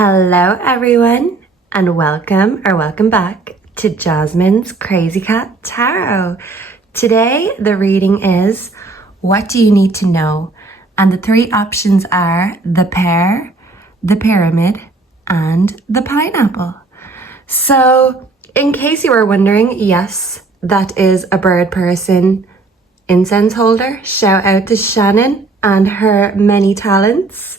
Hello everyone, and welcome back to Jasmine's Crazy Cat Tarot. Today the reading is What Do You Need to Know? And the three options are the pear, the pyramid, and the pineapple. So in case you were wondering, yes, that is a bird person incense holder. Shout out to Shannon and her many talents.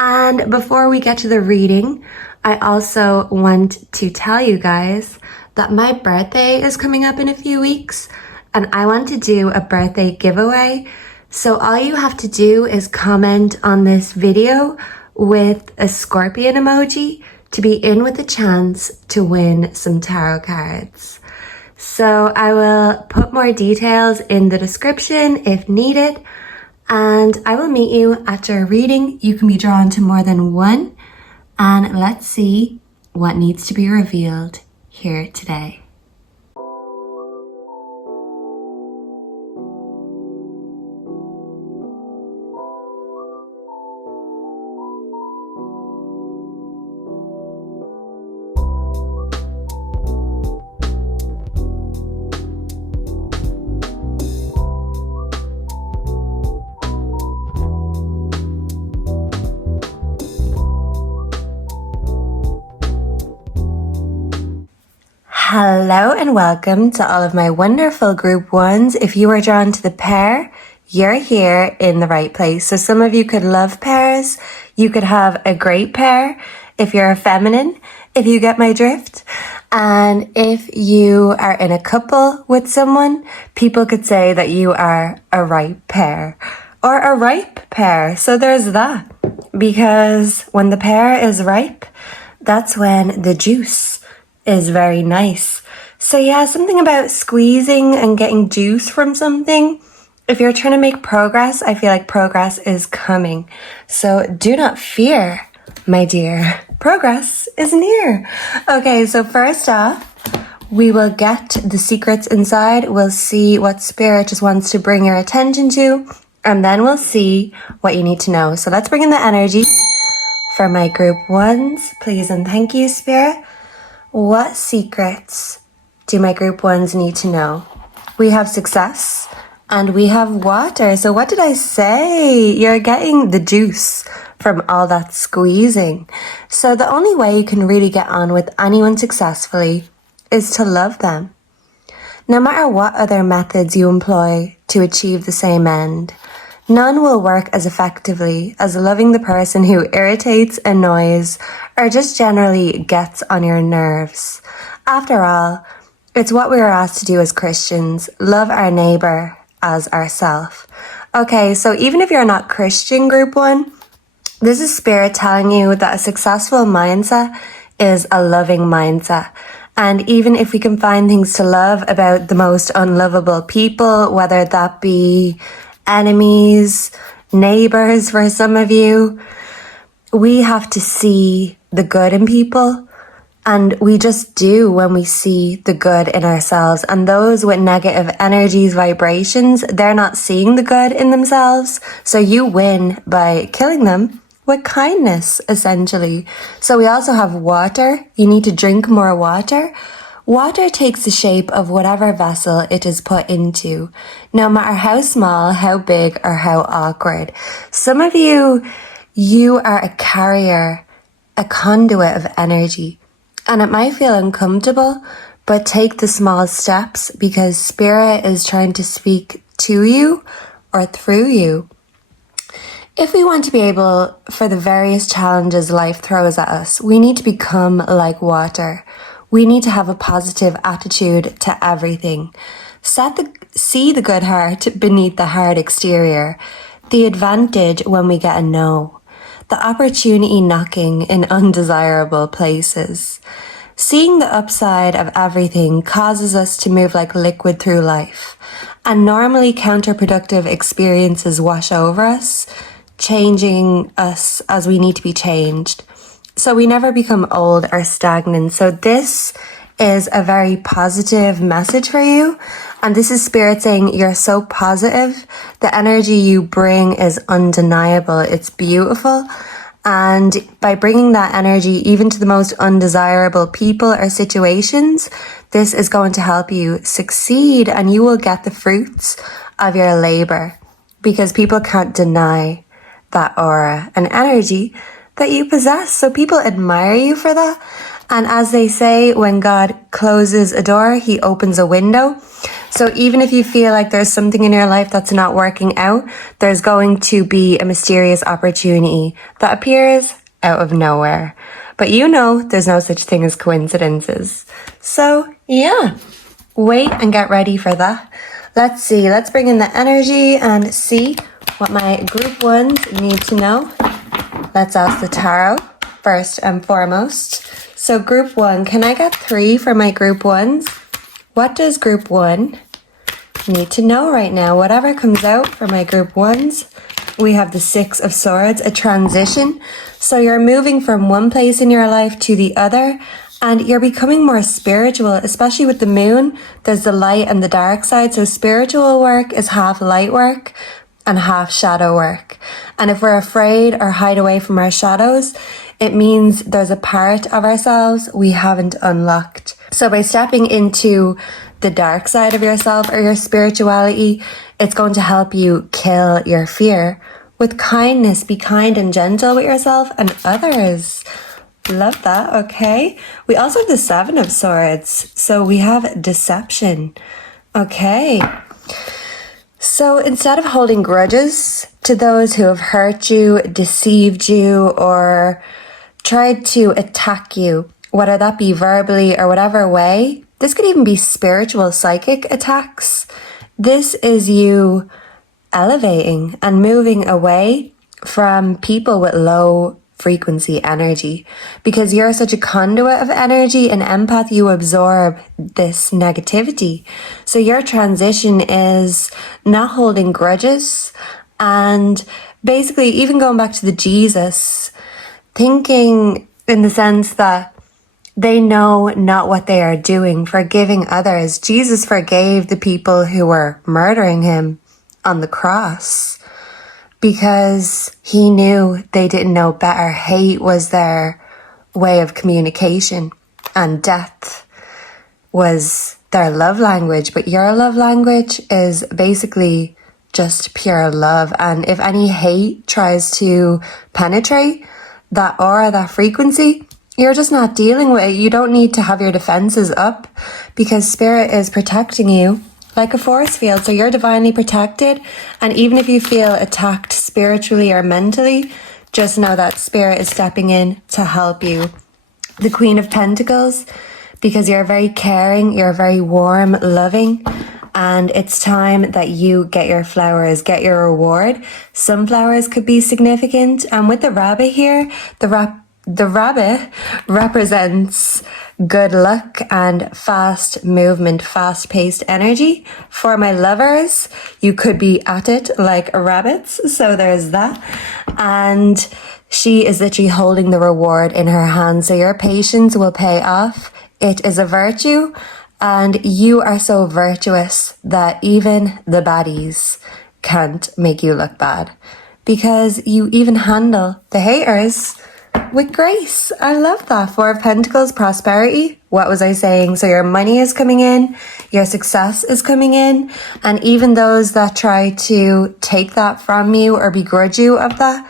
And before we get to the reading, I also want to tell you guys that my birthday is coming up in a few weeks and I want to do a birthday giveaway. So all you have to do is comment on this video with a scorpion emoji to be in with a chance to win some tarot cards. So I will put more details in the description if needed. And I will meet you after a reading. You can be drawn to more than one. And let's see what needs to be revealed here today. Hello and welcome to all of my wonderful group ones. If you are drawn to the pair, you're here in the right place. So some of you could love pairs. You could have a great pair if you're a feminine, if you get my drift. And if you are in a couple with someone, people could say that you are a ripe pair or a ripe pair. So there's that. Because when the pear is ripe, that's when the juice is very nice. So yeah, something about squeezing and getting juice from something. If you're trying to make progress, I feel like progress is coming. So do not fear, my dear. Progress is near. Okay, so first off, we will get the secrets inside. We'll see what spirit just wants to bring your attention to, and then we'll see what you need to know. So let's bring in the energy for my group ones. Please and thank you, spirit. What secrets do my group ones need to know? We have success and we have water. So what did I say? You're getting the juice from all that squeezing. So the only way you can really get on with anyone successfully is to love them. No matter what other methods you employ to achieve the same end, none will work as effectively as loving the person who irritates, annoys, or just generally gets on your nerves. After all, it's what we are asked to do as Christians, love our neighbour as ourself. Okay, so even if you're not Christian group one, this is spirit telling you that a successful mindset is a loving mindset. And even if we can find things to love about the most unlovable people, whether that be enemies, neighbors for some of you, we have to see the good in people, and we just do when we see the good in ourselves. And those with negative energies, vibrations, they're not seeing the good in themselves, so you win by killing them with kindness, essentially. So we also have water. You need to drink more water. Water takes the shape of whatever vessel it is put into, no matter how small, how big, or how awkward. Some of you are a carrier, a conduit of energy, and it might feel uncomfortable, but take the small steps because spirit is trying to speak to you or through you. If we want to be able for the various challenges life throws at us, we need to become like water. We need to have a positive attitude to everything. See the good heart beneath the hard exterior. The advantage when we get a no. The opportunity knocking in undesirable places. Seeing the upside of everything causes us to move like liquid through life. And normally counterproductive experiences wash over us, changing us as we need to be changed. So we never become old or stagnant. So this is a very positive message for you. And this is spirit saying you're so positive. The energy you bring is undeniable. It's beautiful. And by bringing that energy even to the most undesirable people or situations, this is going to help you succeed, and you will get the fruits of your labor, because people can't deny that aura and energy that you possess. So people admire you for that. And as they say, when God closes a door, he opens a window. So even if you feel like there's something in your life that's not working out, there's going to be a mysterious opportunity that appears out of nowhere. But you know, there's no such thing as coincidences. So yeah, wait and get ready for that. Let's see, let's bring in the energy and see what my group ones need to know. Let's ask the tarot first and foremost. So group one, can I get 3 for my group ones? What does group 1 need to know right now? Whatever comes out for my group 1s. We have the 6 of Swords, a transition. So you're moving from one place in your life to the other, and you're becoming more spiritual, especially with the moon. There's the light and the dark side. So spiritual work is half light work and half shadow work. And if we're afraid or hide away from our shadows, it means there's a part of ourselves we haven't unlocked. So by stepping into the dark side of yourself or your spirituality, it's going to help you kill your fear with kindness. Be kind and gentle with yourself and others. Love that. Okay. We also have the 7 of Swords. So we have deception. Okay. So instead of holding grudges to those who have hurt you, deceived you, or tried to attack you, whether that be verbally or whatever way, this could even be spiritual, psychic attacks. This is you elevating and moving away from people with low frequency energy, because you're such a conduit of energy and empath. You absorb this negativity. So your transition is not holding grudges, and basically even going back to the Jesus, thinking in the sense that they know not what they are doing, forgiving others. Jesus forgave the people who were murdering him on the cross because he knew they didn't know better. Hate was their way of communication, and death was their love language. But your love language is basically just pure love. And if any hate tries to penetrate that aura, that frequency, you're just not dealing with it. You don't need to have your defenses up, because spirit is protecting you like a force field. So you're divinely protected. And even if you feel attacked spiritually or mentally, just know that spirit is stepping in to help you. The Queen of Pentacles, because you're very caring, you're very warm, loving, and it's time that you get your flowers, get your reward. Some flowers could be significant. And with the rabbit here, the rabbit represents good luck and fast movement, fast-paced energy. For my lovers, you could be at it like rabbits. So there's that. And she is literally holding the reward in her hand. So your patience will pay off. It is a virtue. And you are so virtuous that even the baddies can't make you look bad, because you even handle the haters with grace. I love that. 4 of Pentacles, prosperity. What was I saying? So your money is coming in, your success is coming in, and even those that try to take that from you or begrudge you of that,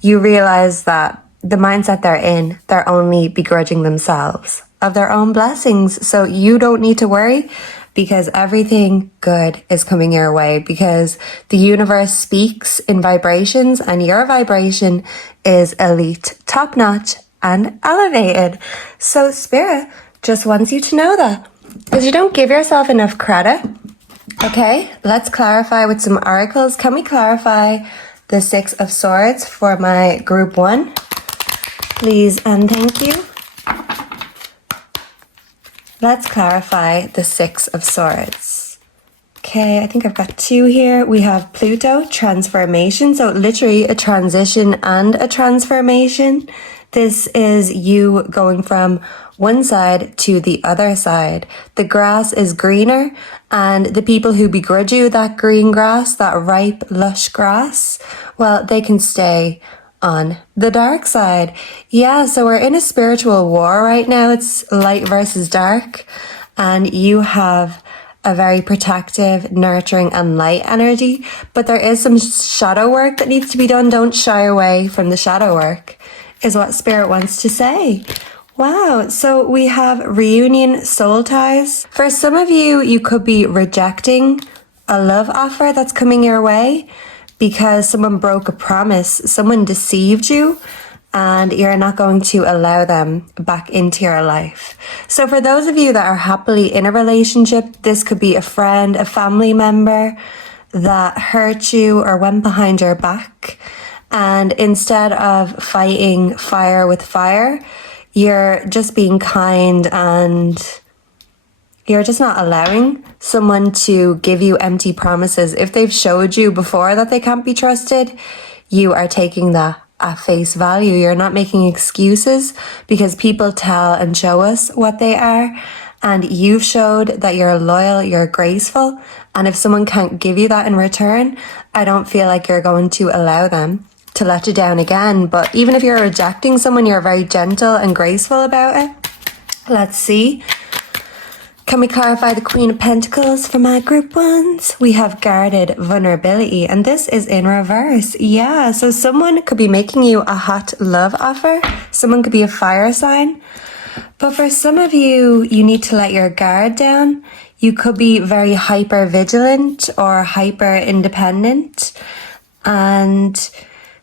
you realize that the mindset they're in, they're only begrudging themselves of their own blessings. So you don't need to worry, because everything good is coming your way, because the universe speaks in vibrations, and your vibration is elite, top notch, and elevated. So spirit just wants you to know that, because you don't give yourself enough credit. Okay, let's clarify with some oracles. Can we clarify the 6 of Swords for my group 1? Please and thank you. Let's clarify the 6 of Swords. Okay, I think I've got 2 here. We have Pluto, transformation. So literally a transition and a transformation. This is you going from one side to the other side. The grass is greener, and the people who begrudge you that green grass, that ripe, lush grass, well, they can stay on the dark side. Yeah, so we're in a spiritual war right now. It's light versus dark, and you have a very protective, nurturing, and light energy, but there is some shadow work that needs to be done. Don't shy away from the shadow work, is what Spirit wants to say. Wow, so we have reunion soul ties. For some of you, you could be rejecting a love offer that's coming your way because someone broke a promise, someone deceived you, and you're not going to allow them back into your life. So for those of you that are happily in a relationship, this could be a friend, a family member that hurt you or went behind your back. And instead of fighting fire with fire, you're just being kind and you're just not allowing someone to give you empty promises. If they've showed you before that they can't be trusted, you are taking that at face value. You're not making excuses because people tell and show us what they are. And you've showed that you're loyal, you're graceful. And if someone can't give you that in return, I don't feel like you're going to allow them to let you down again. But even if you're rejecting someone, you're very gentle and graceful about it. Let's see. Can we clarify the Queen of Pentacles for my group ones? We have guarded vulnerability, and this is in reverse. Yeah, so someone could be making you a hot love offer. Someone could be a fire sign. But for some of you, you need to let your guard down. You could be very hyper vigilant or hyper independent. And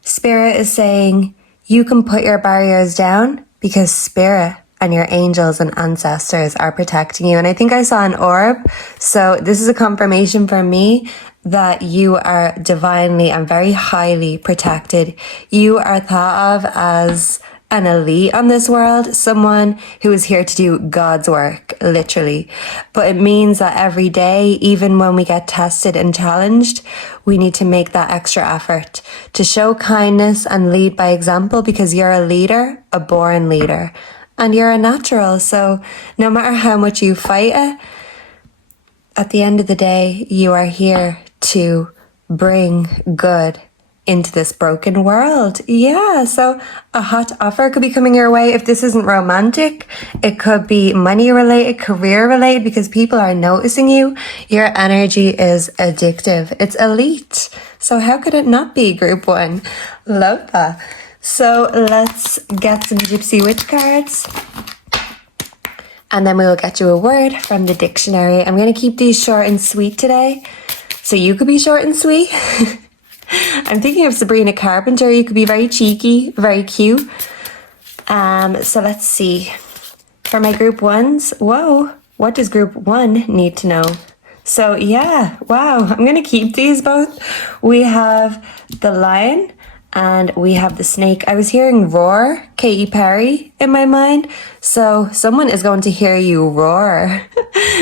Spirit is saying you can put your barriers down because Spirit and your angels and ancestors are protecting you. And I think I saw an orb. So this is a confirmation for me that you are divinely and very highly protected. You are thought of as an elite on this world, someone who is here to do God's work, literally. But it means that every day, even when we get tested and challenged, we need to make that extra effort to show kindness and lead by example, because you're a leader, a born leader. And you're a natural, so no matter how much you fight it, at the end of the day, you are here to bring good into this broken world. Yeah, so a hot offer could be coming your way. If this isn't romantic, it could be money related, career related, because people are noticing you. Your energy is addictive. It's elite. So how could it not be, group one? Love that. So let's get some Gypsy Witch cards. And then we will get you a word from the dictionary. I'm going to keep these short and sweet today. So you could be short and sweet. I'm thinking of Sabrina Carpenter. You could be very cheeky, very cute. So let's see. For my group ones, whoa, what does group one need to know? So yeah, wow, I'm going to keep these both. We have the lion. And we have the snake. I was hearing roar, Katy Perry, in my mind. So someone is going to hear you roar.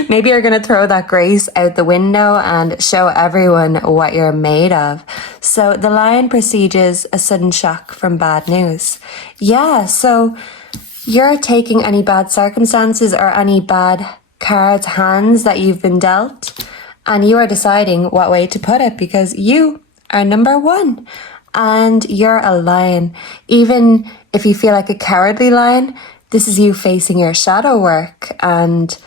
Maybe you're going to throw that grace out the window and show everyone what you're made of. So the lion precedes a sudden shock from bad news. Yeah, so you're taking any bad circumstances or any bad cards, hands that you've been dealt, and you are deciding what way to put it, because you are number one. And you're a lion. Even if you feel like a cowardly lion, this is you facing your shadow work, and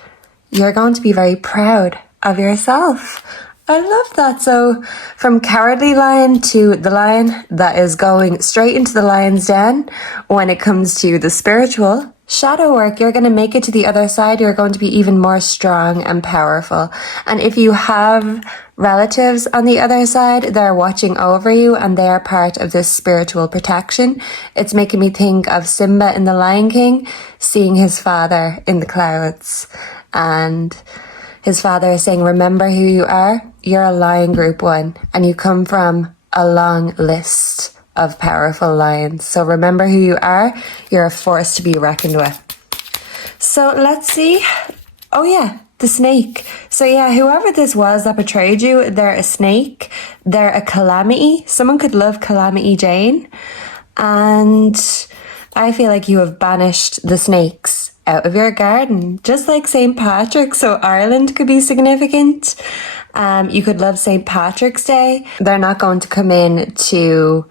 you're going to be very proud of yourself. I love that. So from cowardly lion to the lion that is going straight into the lion's den when it comes to the spiritual shadow work, you're going to make it to the other side. You're going to be even more strong and powerful. And if you have relatives on the other side, they're watching over you and they're part of this spiritual protection. It's making me think of Simba in The Lion King, seeing his father in the clouds. And his father is saying, remember who you are. You're a lion, group one, and you come from a long list of powerful lions. So remember who you are. You're a force to be reckoned with. So let's see. Oh yeah, the snake. So yeah, whoever this was that betrayed you, they're a snake. They're a calamity. Someone could love Calamity Jane. And I feel like you have banished the snakes out of your garden, just like St. Patrick's. So Ireland could be significant. You could love St. Patrick's Day. They're not going to come in to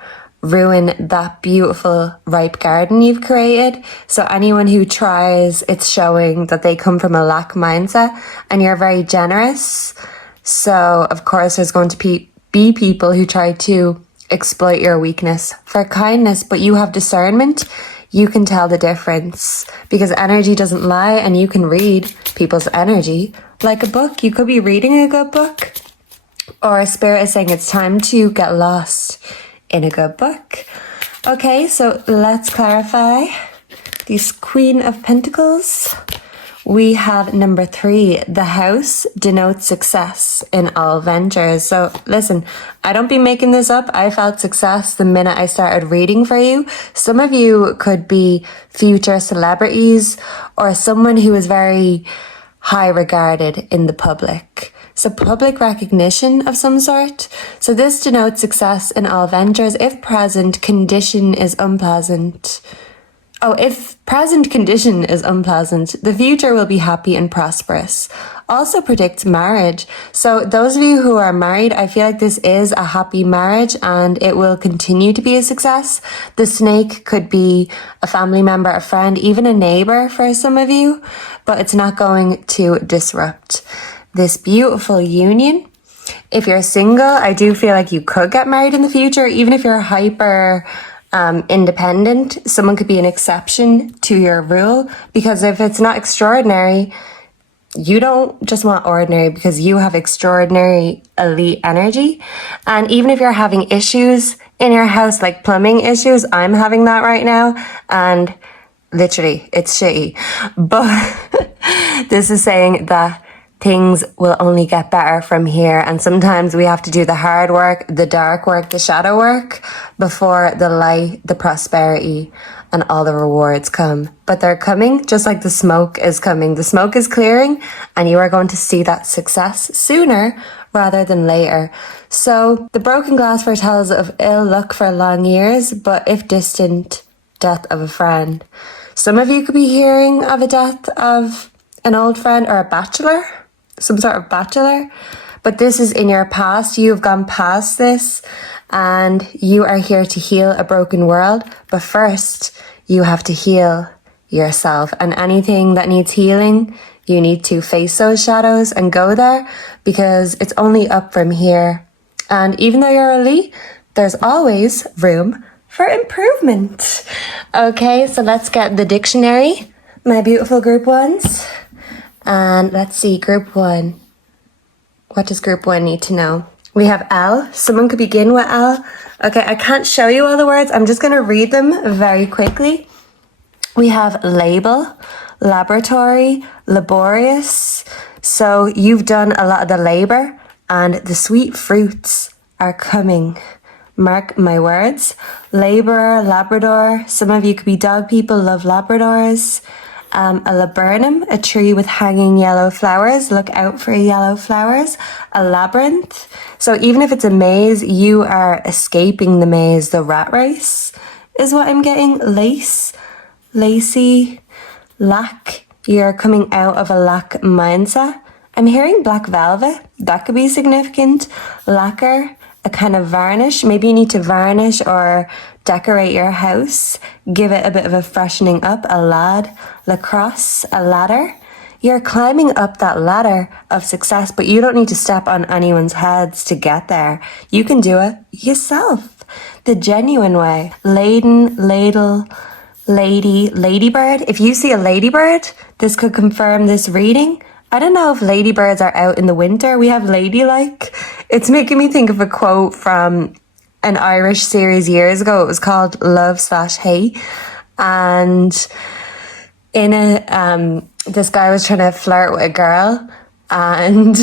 ruin that beautiful ripe garden you've created. So anyone who tries, it's showing that they come from a lack mindset, and you're very generous. So of course there's going to be people who try to exploit your weakness for kindness, but you have discernment. You can tell the difference because energy doesn't lie, and you can read people's energy like a book. You could be reading a good book, or a spirit is saying it's time to get lost in a good book. Okay, so let's clarify. This Queen of Pentacles. We have number 3. The house denotes success in all ventures. So listen, I don't be making this up. I felt success the minute I started reading for you. Some of you could be future celebrities or someone who is very high regarded in the public. So public recognition of some sort. So this denotes success in all ventures. If present condition is unpleasant. If present condition is unpleasant, the future will be happy and prosperous. Also predicts marriage. So those of you who are married, I feel like this is a happy marriage and it will continue to be a success. The snake could be a family member, a friend, even a neighbor for some of you, but it's not going to disrupt this beautiful union. If you're single, I do feel like you could get married in the future, even if you're hyper independent. Someone could be an exception to your rule, because if it's not extraordinary, you don't just want ordinary, because you have extraordinary elite energy. And even if you're having issues in your house, like plumbing issues, I'm having that right now, and literally it's shitty, but this is saying that things will only get better from here. And sometimes we have to do the hard work, the dark work, the shadow work before the light, the prosperity, and all the rewards come. But they're coming, just like the smoke is coming. The smoke is clearing, and you are going to see that success sooner rather than later. So the broken glass foretells of ill luck for long years, but if distant, death of a friend. Some of you could be hearing of a death of an old friend or a bachelor. Some sort of bachelor, but this is in your past. You've gone past this and you are here to heal a broken world. But first, you have to heal yourself, and anything that needs healing, you need to face those shadows and go there, because it's only up from here. And even though you're elite, there's always room for improvement. Okay, so let's get the dictionary, my beautiful group ones. And let's see, group 1. What does group 1 need to know? We have L. Someone could begin with L. Okay, I can't show you all the words. I'm just going to read them very quickly. We have label, laboratory, laborious. So you've done a lot of the labor, and the sweet fruits are coming. Mark my words. Laborer, Labrador. Some of you could be dog people, love Labradors. A laburnum, a tree with hanging yellow flowers. Look out for yellow flowers. A labyrinth. So even if it's a maze, you are escaping the maze. The rat race is what I'm getting. Lace, lacy, lack. You're coming out of a lack mindset. I'm hearing black velvet. That could be significant. Lacquer, a kind of varnish. Maybe you need to varnish or decorate your house. Give it a bit of a freshening up. A lad, lacrosse, a ladder. You're climbing up that ladder of success, but you don't need to step on anyone's heads to get there. You can do it yourself, the genuine way. Laden, ladle, lady, ladybird. If you see a ladybird, this could confirm this reading. I don't know if ladybirds are out in the winter. We have ladylike. It's making me think of a quote from an Irish series years ago. It was called Love/Hate. And in it, this guy was trying to flirt with a girl, and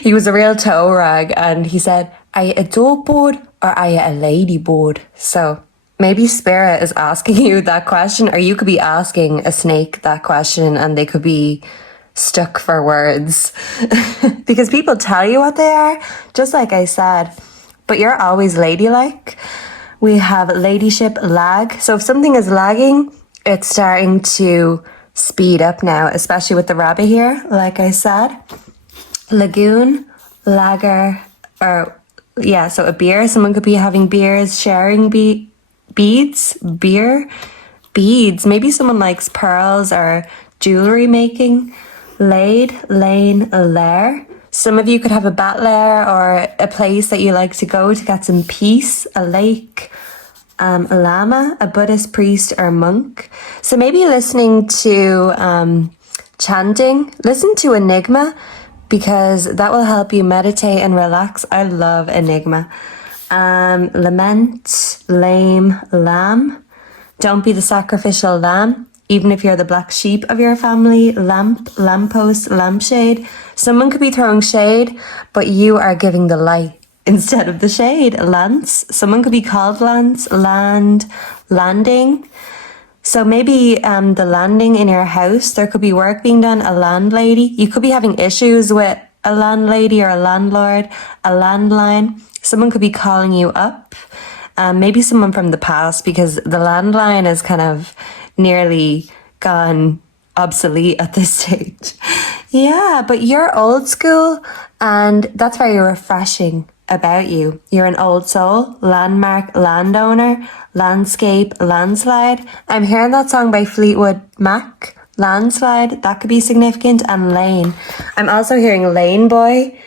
he was a real toe rag. And he said, "Are you a dope board or are you a lady board?" So maybe spirit is asking you that question, or you could be asking a snake that question and they could be stuck for words because people tell you what they are, just like I said, but you're always ladylike. We have ladyship, lag. So if something is lagging, it's starting to speed up now, especially with the rabbit here, like I said. Lagoon, lager, or Yeah, so a beer. Someone could be having beers, sharing beads, beer, beads. Maybe someone likes pearls or jewelry making. Laid, lane, lair. Some of you could have a bat lair or a place that you like to go to get some peace, a lake, a lama, a Buddhist priest or monk. So maybe listening to chanting, listen to Enigma because that will help you meditate and relax. I love Enigma. Lament, lame, lamb. Don't be the sacrificial lamb. Even if you're the black sheep of your family, lamp, lamppost, lampshade. Someone could be throwing shade, but you are giving the light instead of the shade. Lance, someone could be called Lance, land, landing. So maybe the landing in your house, there could be work being done, a landlady. You could be having issues with a landlady or a landlord, a landline. Someone could be calling you up. Maybe someone from the past because the landline is kind of nearly gone obsolete at this stage. Yeah, but you're old school and that's very refreshing about you. You're an old soul, landmark, landowner, landscape, landslide. I'm hearing that song by Fleetwood Mac, Landslide. That could be significant. And Lane. I'm also hearing Lane Boy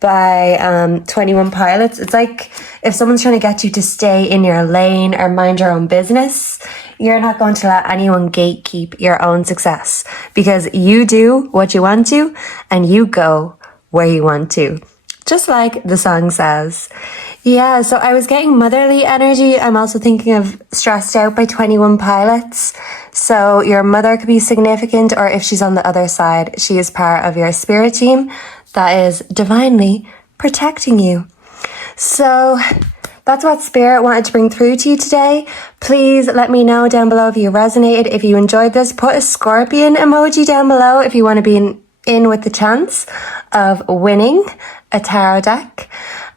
by 21 Pilots. It's like if someone's trying to get you to stay in your lane or mind your own business, you're not going to let anyone gatekeep your own success because you do what you want to and you go where you want to. Just like the song says. Yeah, so I was getting motherly energy. I'm also thinking of Stressed Out by 21 Pilots. So your mother could be significant, or if she's on the other side, she is part of your spirit team that is divinely protecting you. So that's what Spirit wanted to bring through to you today. Please let me know down below if you resonated. If you enjoyed this, put a scorpion emoji down below if you want to be in with the chance of winning a tarot deck.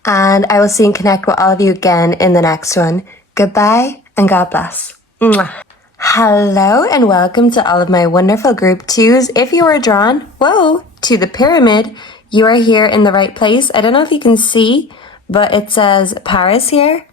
And I will see and connect with all of you again in the next one. Goodbye and God bless. Mwah. Hello and welcome to all of my wonderful group twos. If you were drawn, to the pyramid, you are here in the right place. I don't know if you can see, but it says Paris here,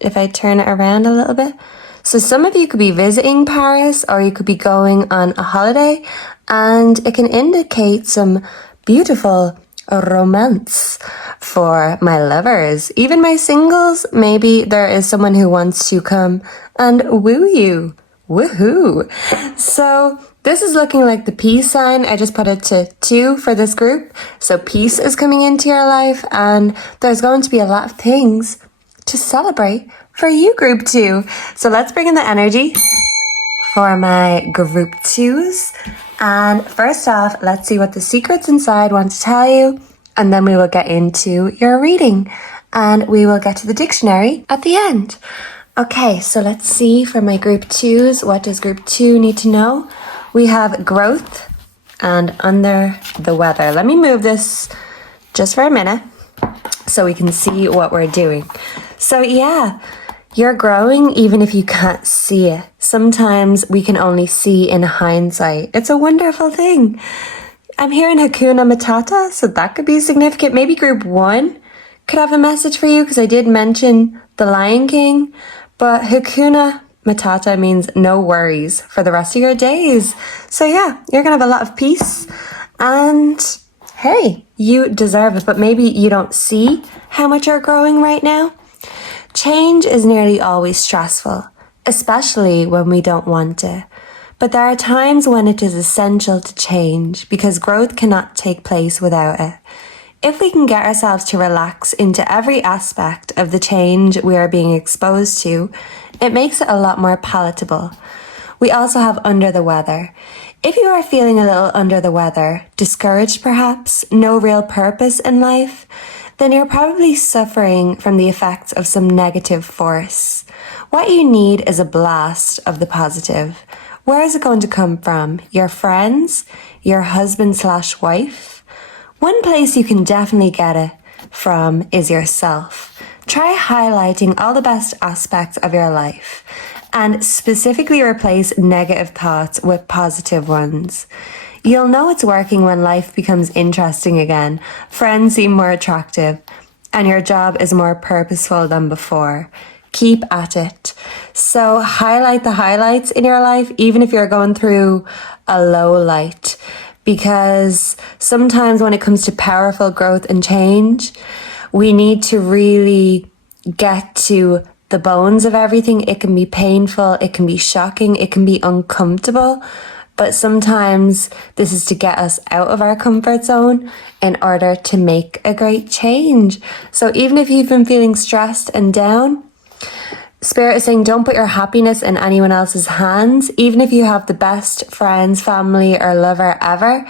if I turn it around a little bit. So some of you could be visiting Paris or you could be going on a holiday and it can indicate some beautiful romance for my lovers. Even my singles, maybe there is someone who wants to come and woo you. Woohoo! So this is looking like the peace sign. I just put it to 2 for this group. So peace is coming into your life and there's going to be a lot of things to celebrate for you, group 2. So let's bring in the energy for my group 2s. And first off, let's see what the secrets inside want to tell you. And then we will get into your reading. And we will get to the dictionary at the end. Okay, so let's see for my group 2s. What does group 2 need to know? We have growth and under the weather. Let me move this just for a minute so we can see what we're doing. So yeah, you're growing even if you can't see it. Sometimes we can only see in hindsight. It's a wonderful thing. I'm hearing Hakuna Matata, so that could be significant. Maybe group 1 could have a message for you because I did mention The Lion King. But Hakuna Matata means no worries for the rest of your days. So yeah, you're going to have a lot of peace. And hey, you deserve it. But maybe you don't see how much you're growing right now. Change is nearly always stressful, especially when we don't want it. But there are times when it is essential to change because growth cannot take place without it. If we can get ourselves to relax into every aspect of the change we are being exposed to, it makes it a lot more palatable. We also have under the weather. If you are feeling a little under the weather, discouraged perhaps, no real purpose in life, then you're probably suffering from the effects of some negative force. What you need is a blast of the positive. Where is it going to come from? Your friends? Your husband/wife? One place you can definitely get it from is yourself. Try highlighting all the best aspects of your life and specifically replace negative thoughts with positive ones. You'll know it's working when life becomes interesting again. Friends seem more attractive. and your job is more purposeful than before. Keep at it. So highlight the highlights in your life, even if you're going through a low light, because sometimes when it comes to powerful growth and change, we need to really get to the bones of everything. It can be painful, it can be shocking, it can be uncomfortable, but sometimes this is to get us out of our comfort zone in order to make a great change. So even if you've been feeling stressed and down, Spirit is saying don't put your happiness in anyone else's hands. Even if you have the best friends, family, or lover ever,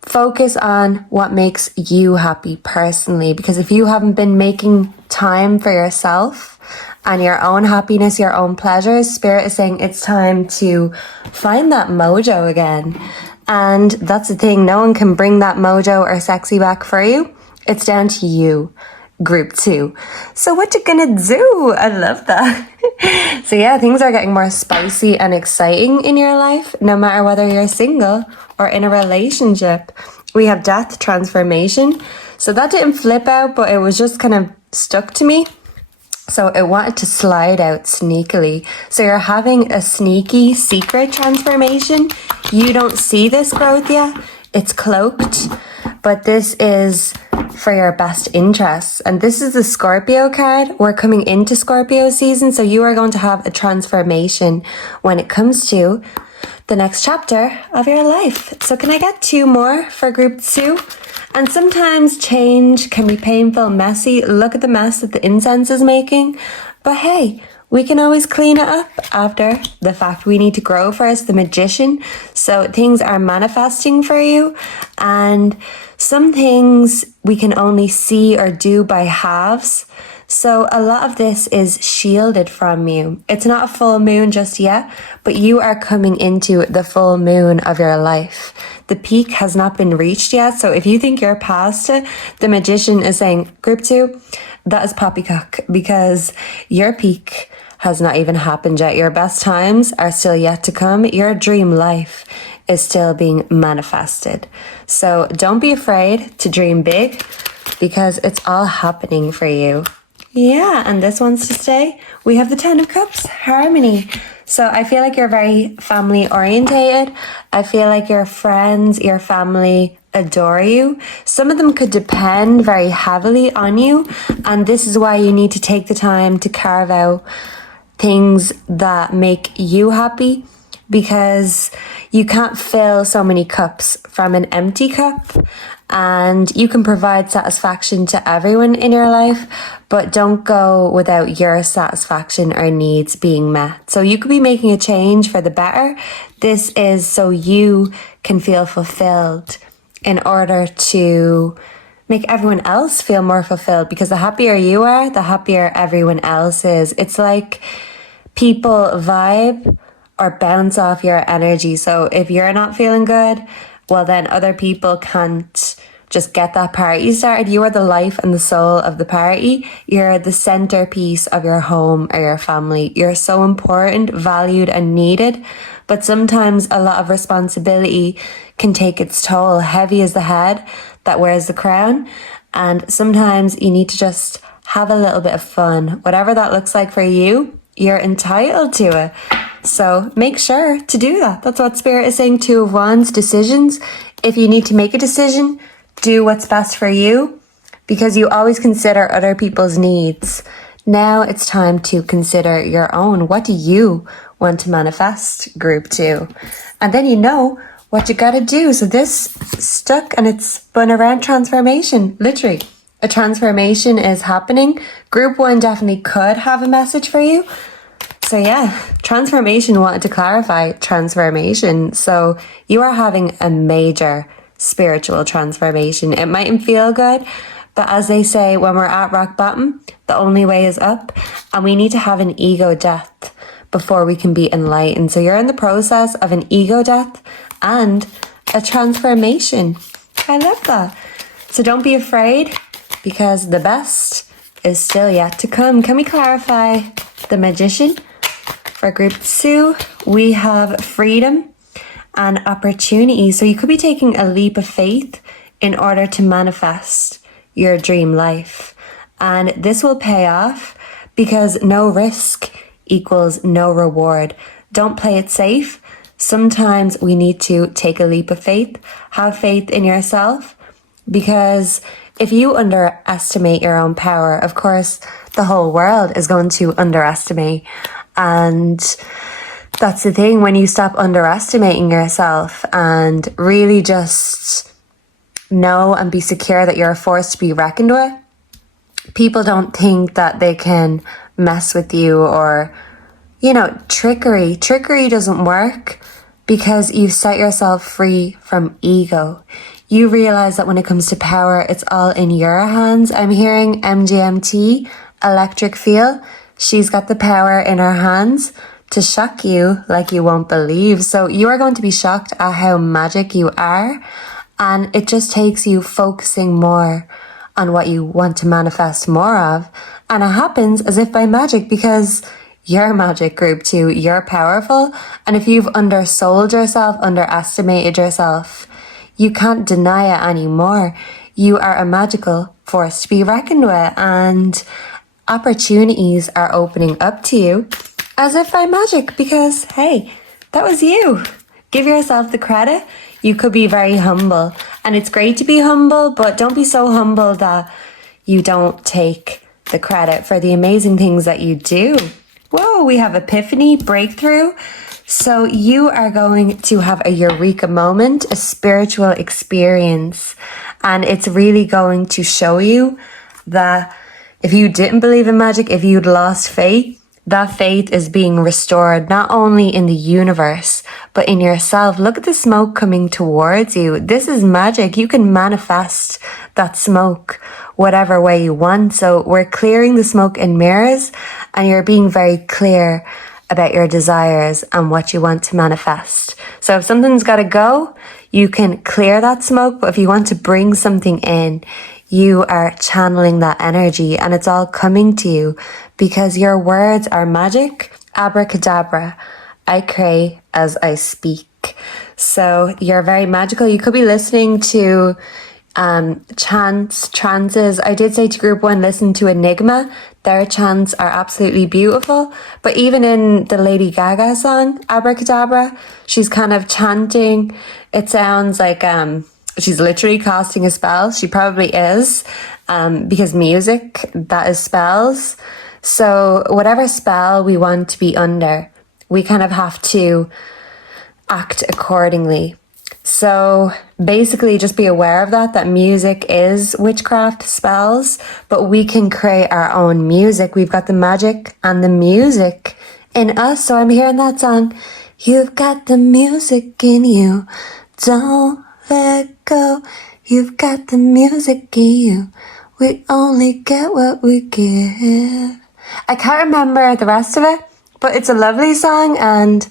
focus on what makes you happy personally. Because if you haven't been making time for yourself and your own happiness, your own pleasures, Spirit is saying it's time to find that mojo again. And that's the thing, no one can bring that mojo or sexy back for you. It's down to you. Group 2. So what you gonna do? I love that. So yeah, things are getting more spicy and exciting in your life, no matter whether you're single or in a relationship. We have death, transformation. So that didn't flip out, but it was just kind of stuck to me. So it wanted to slide out sneakily. So you're having a sneaky secret transformation. You don't see this growth yet. It's cloaked, but this is for your best interests. And this is the Scorpio card. We're coming into Scorpio season, so you are going to have a transformation when it comes to the next chapter of your life. So can I get 2 more for group 2? And sometimes change can be painful, messy. Look at the mess that the incense is making. But hey, we can always clean it up after the fact. We need to grow first, the Magician. So things are manifesting for you. And some things we can only see or do by halves. So a lot of this is shielded from you. It's not a full moon just yet, but you are coming into the full moon of your life. The peak has not been reached yet. So if you think you're past it, the Magician is saying, group 2, that is poppycock, because your peak has not even happened yet. Your best times are still yet to come. Your dream life is still being manifested. So don't be afraid to dream big, because it's all happening for you. Yeah, and this one's to stay. We have the 10 of Cups, harmony. So I feel like you're very family orientated. I feel like your friends, your family adore you. Some of them could depend very heavily on you. And this is why you need to take the time to carve out things that make you happy, because you can't fill so many cups from an empty cup. And you can provide satisfaction to everyone in your life, but don't go without your satisfaction or needs being met. So you could be making a change for the better. This is so you can feel fulfilled in order to make everyone else feel more fulfilled, because the happier you are, the happier everyone else is. It's like people vibe or bounce off your energy. So if you're not feeling good, well, then other people can't just get that party started. You are the life and the soul of the party. You're the centerpiece of your home or your family. You're so important, valued, and needed. But sometimes a lot of responsibility can take its toll. Heavy is the head that wears the crown. And sometimes you need to just have a little bit of fun. Whatever that looks like for you, you're entitled to it. So make sure to do that. That's what Spirit is saying. 2 of Wands, decisions. If you need to make a decision, do what's best for you, because you always consider other people's needs. Now it's time to consider your own. What do you want to manifest, group 2? And then you know what you gotta do. So this stuck and it's spun around transformation, literally. A transformation is happening. Group 1 definitely could have a message for you. So yeah, transformation wanted to clarify transformation. So you are having a major spiritual transformation. It mightn't feel good, but as they say, when we're at rock bottom, the only way is up. And we need to have an ego death before we can be enlightened. So you're in the process of an ego death and a transformation. I love that. So don't be afraid, because the best is still yet to come. Can we clarify the Magician? For group 2, we have freedom and opportunity. So you could be taking a leap of faith in order to manifest your dream life. And this will pay off because no risk equals no reward. Don't play it safe. Sometimes we need to take a leap of faith. Have faith in yourself, because if you underestimate your own power, of course, the whole world is going to underestimate. And that's the thing, when you stop underestimating yourself and really just know and be secure that you're a force to be reckoned with, people don't think that they can mess with you or, trickery. Trickery doesn't work because you've set yourself free from ego. You realize that when it comes to power, it's all in your hands. I'm hearing MGMT, electric feel. She's got the power in her hands to shock you like you won't believe. So you are going to be shocked at how magic you are. And it just takes you focusing more on what you want to manifest more of. And it happens as if by magic, because you're magic, group 2. You're powerful. And if you've undersold yourself, underestimated yourself, you can't deny it anymore. You are a magical force to be reckoned with, and opportunities are opening up to you as if by magic, because, hey, that was you. Give yourself the credit. You could be very humble, and it's great to be humble, but don't be so humble that you don't take the credit for the amazing things that you do. Whoa, we have epiphany, breakthrough. So you are going to have a eureka moment, a spiritual experience, and it's really going to show you that if you didn't believe in magic, if you'd lost faith, that faith is being restored, not only in the universe, but in yourself. Look at the smoke coming towards you. This is magic. You can manifest that smoke whatever way you want. So we're clearing the smoke in mirrors, and you're being very clear about your desires and what you want to manifest. So if something's got to go, you can clear that smoke. But if you want to bring something in, you are channeling that energy, and it's all coming to you because your words are magic. Abracadabra. I pray as I speak. So you're very magical. You could be listening to chants, trances. I did say to group 1, listen to Enigma. Their chants are absolutely beautiful. But even in the Lady Gaga song, Abracadabra, she's kind of chanting. It sounds like she's literally casting a spell. She probably is, because music, that is spells. So whatever spell we want to be under, we kind of have to act accordingly. So basically just be aware of that music is witchcraft spells, but we can create our own music. We've got the magic and the music in us. So I'm hearing that song. You've got the music in you. Don't let go. You've got the music in you. We only get what we give. I can't remember the rest of it, but it's a lovely song, and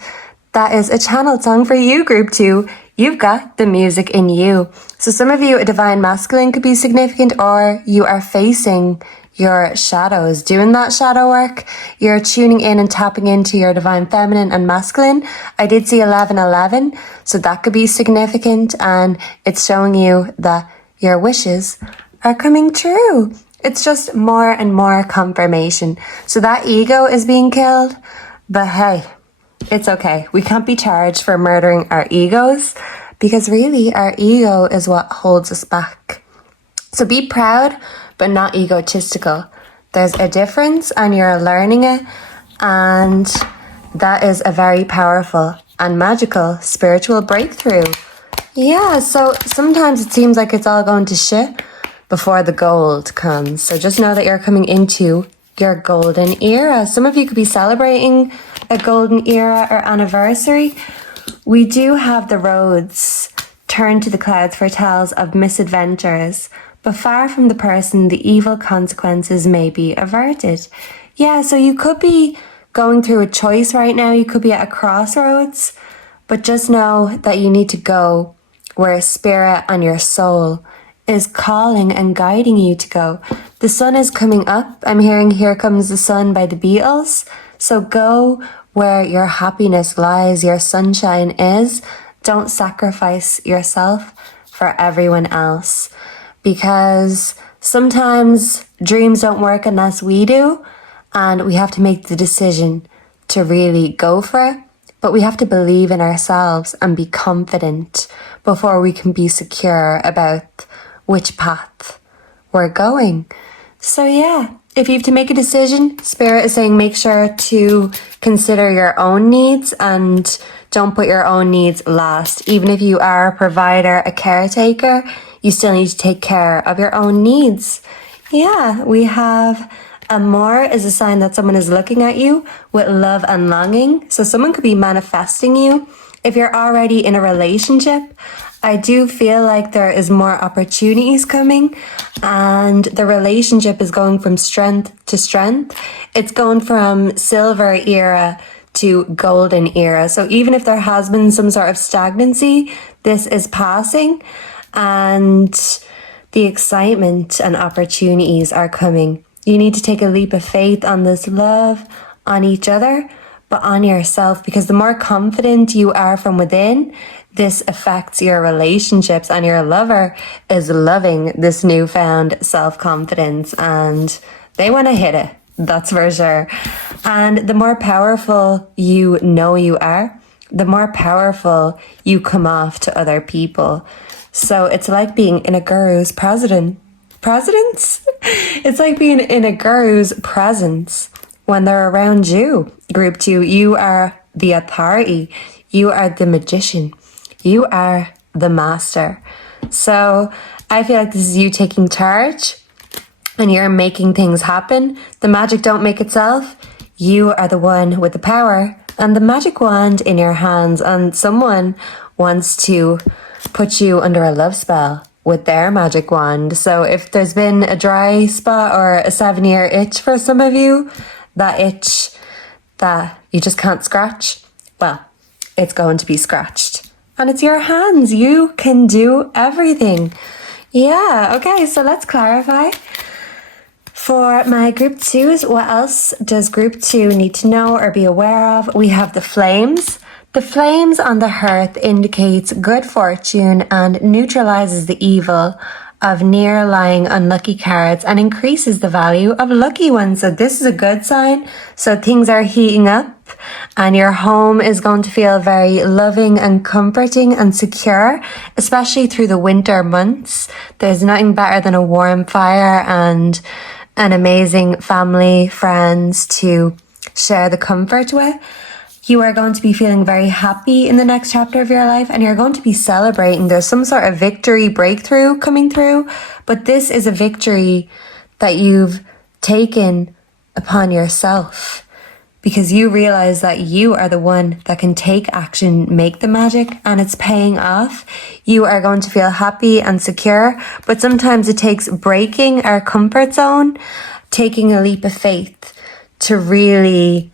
that is a channeled song for you, group 2. You've got the music in you. So some of you, a divine masculine could be significant, or you are facing your shadows, doing that shadow work. You're tuning in and tapping into your divine feminine and masculine. I did see 1111, so that could be significant, and it's showing you that your wishes are coming true. It's just more and more confirmation. So that ego is being killed, but hey, it's okay. We can't be charged for murdering our egos, because really our ego is what holds us back. So be proud, but not egotistical. There's a difference, and you're learning it, and that is a very powerful and magical spiritual breakthrough. Yeah, so sometimes it seems like it's all going to shit before the gold comes. So just know that you're coming into your golden era. Some of you could be celebrating a golden era or anniversary. We do have the roads turned to the clouds for tales of misadventures, but far from the person, the evil consequences may be averted. Yeah, so you could be going through a choice right now. You could be at a crossroads, but just know that you need to go where spirit and your soul is calling and guiding you to go. The sun is coming up. I'm hearing Here Comes the Sun by the Beatles. So go where your happiness lies, your sunshine is. Don't sacrifice yourself for everyone else, because sometimes dreams don't work unless we do, and we have to make the decision to really go for it. But we have to believe in ourselves and be confident before we can be secure about which path we're going. So yeah, if you have to make a decision, Spirit is saying make sure to consider your own needs and don't put your own needs last. Even if you are a provider, a caretaker, you still need to take care of your own needs. Yeah, we have Amor is a sign that someone is looking at you with love and longing. So someone could be manifesting you. If you're already in a relationship, I do feel like there is more opportunities coming and the relationship is going from strength to strength. It's going from silver era to golden era. So even if there has been some sort of stagnancy, this is passing and the excitement and opportunities are coming. You need to take a leap of faith on this love, on each other, but on yourself, because the more confident you are from within, this affects your relationships, and your lover is loving this newfound self-confidence and they want to hit it, that's for sure. And the more powerful you know you are, the more powerful you come off to other people. So it's like being in a guru's presence. It's like being in a guru's presence when they're around you. Group 2, you are the authority. You are the magician. You are the master. So I feel like this is you taking charge and you're making things happen. The magic don't make itself. You are the one with the power and the magic wand in your hands, and someone wants to put you under a love spell with their magic wand. So if there's been a dry spot or a 7-year itch for some of you, that itch that you just can't scratch, well, it's going to be scratched. And it's your hands. You can do everything. Yeah, okay, so let's clarify. For my group 2s, what else does group 2 need to know or be aware of? We have the flames. The flames on the hearth indicates good fortune and neutralizes the evil of near-lying unlucky cards and increases the value of lucky ones. So this is a good sign. So things are heating up and your home is going to feel very loving and comforting and secure, especially through the winter months. There's nothing better than a warm fire and an amazing family, friends to share the comfort with. You are going to be feeling very happy in the next chapter of your life and you're going to be celebrating. There's some sort of victory breakthrough coming through, but this is a victory that you've taken upon yourself because you realize that you are the one that can take action, make the magic, and it's paying off. You are going to feel happy and secure, but sometimes it takes breaking our comfort zone, taking a leap of faith to really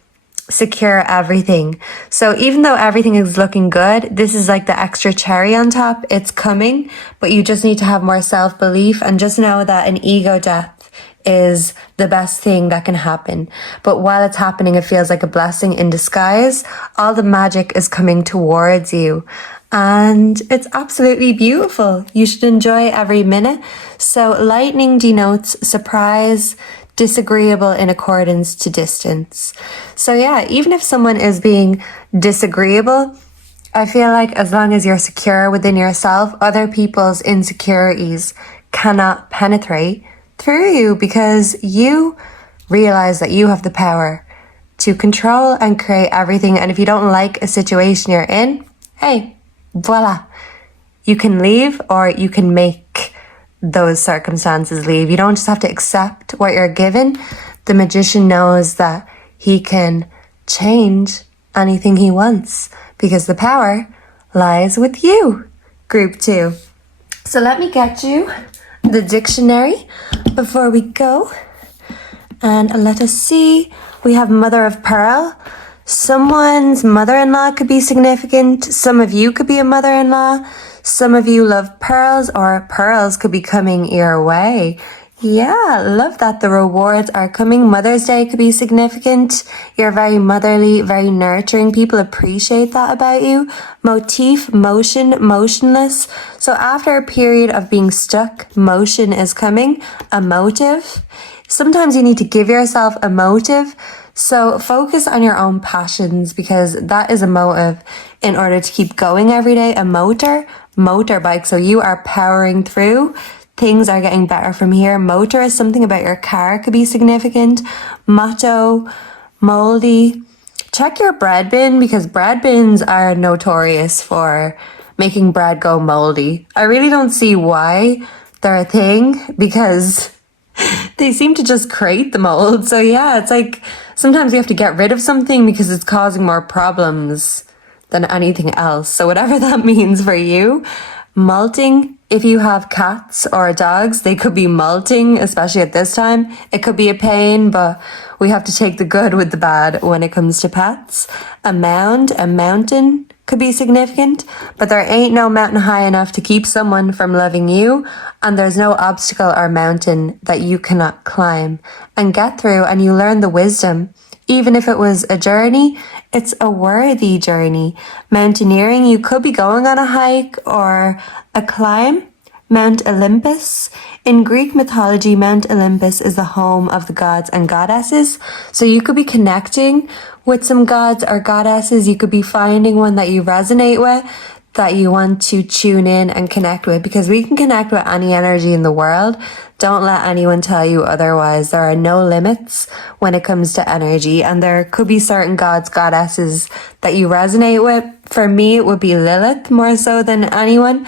secure everything. So even though everything is looking good, this is like the extra cherry on top. It's coming, but you just need to have more self-belief and just know that an ego death is the best thing that can happen. But while it's happening, it feels like a blessing in disguise. All the magic is coming towards you and it's absolutely beautiful. You should enjoy every minute. So lightning denotes surprise, disagreeable in accordance to distance. So yeah, even if someone is being disagreeable, I feel like as long as you're secure within yourself, other people's insecurities cannot penetrate through you because you realize that you have the power to control and create everything. And if you don't like a situation you're in, hey, voila, you can leave or you can make those circumstances leave. You don't just have to accept what you're given. The magician knows that he can change anything he wants because the power lies with you, group 2. So let me get you the dictionary before we go. And let us see. We have mother of pearl. Someone's mother-in-law could be significant. Some of you could be a mother-in-law. Some of you love pearls, or pearls could be coming your way. Yeah, love that the rewards are coming. Mother's Day could be significant. You're very motherly, very nurturing. People appreciate that about you. Motif, motion, motionless. So after a period of being stuck, motion is coming. A motive. Sometimes you need to give yourself a motive. So focus on your own passions, because that is a motive in order to keep going every day. A motorbike. So you are powering through. Things are getting better from here. Motor is something about your car, could be significant. Motto, moldy. Check your bread bin, because bread bins are notorious for making bread go moldy. I really don't see why they're a thing, because they seem to just create the mold. So yeah, it's like sometimes you have to get rid of something because it's causing more problems than anything else. So whatever that means for you. Molting, if you have cats or dogs, they could be molting, especially at this time. It could be a pain, but we have to take the good with the bad when it comes to pets. A mountain could be significant, but there ain't no mountain high enough to keep someone from loving you, and there's no obstacle or mountain that you cannot climb and get through, and you learn the wisdom. Even if it was a journey, it's a worthy journey. Mountaineering, you could be going on a hike or a climb. Mount Olympus. In Greek mythology, Mount Olympus is the home of the gods and goddesses. So you could be connecting with some gods or goddesses. You could be finding one that you resonate with, that you want to tune in and connect with, because we can connect with any energy in the world. Don't let anyone tell you otherwise. There are no limits when it comes to energy, and there could be certain gods, goddesses that you resonate with. For me, it would be Lilith more so than anyone,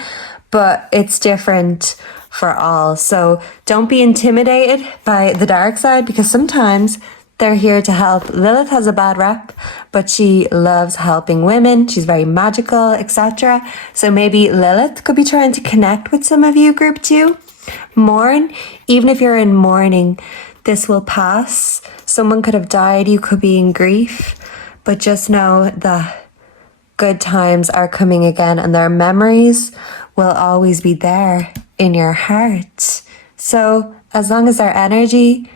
but it's different for all. So don't be intimidated by the dark side, because sometimes they're here to help. Lilith has a bad rep, but she loves helping women. She's very magical, etc. So maybe Lilith could be trying to connect with some of you, group 2. Mourn, even if you're in mourning, this will pass. Someone could have died, you could be in grief, but just know that good times are coming again, and their memories will always be there in your heart. So as long as their energy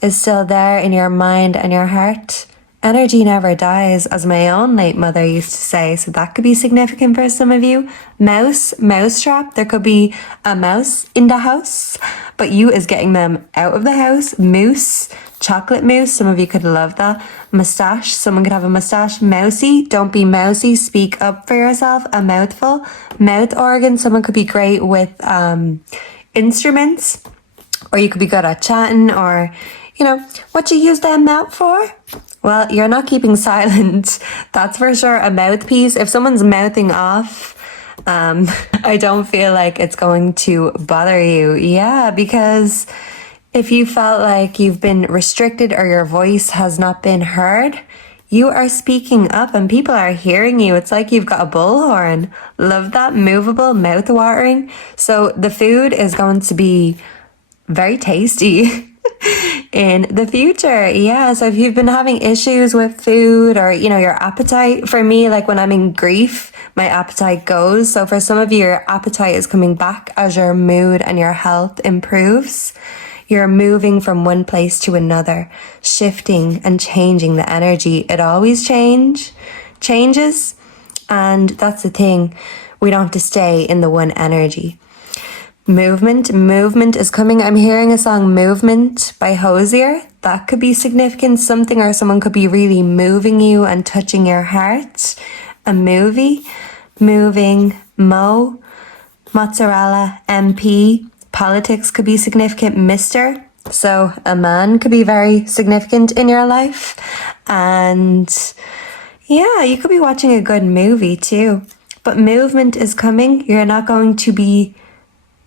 is still there in your mind and your heart, energy never dies, as my own late mother used to say. So that could be significant for some of you. Mousetrap. There could be a mouse in the house, but you is getting them out of the house. Moose, chocolate mousse. Some of you could love that. Mustache. Someone could have a mustache. Mousy. Don't be mousy. Speak up for yourself. A mouthful. Mouth organ. Someone could be great with instruments, or you could be good at chatting, or what you use that mouth for? Well, you're not keeping silent. That's for sure. A mouthpiece. If someone's mouthing off, I don't feel like it's going to bother you. Yeah, because if you felt like you've been restricted or your voice has not been heard, you are speaking up and people are hearing you. It's like you've got a bullhorn. Love that. Movable, mouth-watering. So the food is going to be very tasty in the future. Yeah, so if you've been having issues with food, or your appetite, for me, like when I'm in grief, my appetite goes. So for some of you, your appetite is coming back as your mood and your health improves. You're moving from one place to another, shifting and changing the energy. It always changes, and that's the thing. We don't have to stay in the one energy. Movement is coming. I'm hearing a song, Movement by Hosier. That could be significant. Something or someone could be really moving you and touching your heart. A movie, moving, mozzarella, MP. Politics could be significant. Mr. So a man could be very significant in your life. And yeah, you could be watching a good movie too. But movement is coming. You're not going to be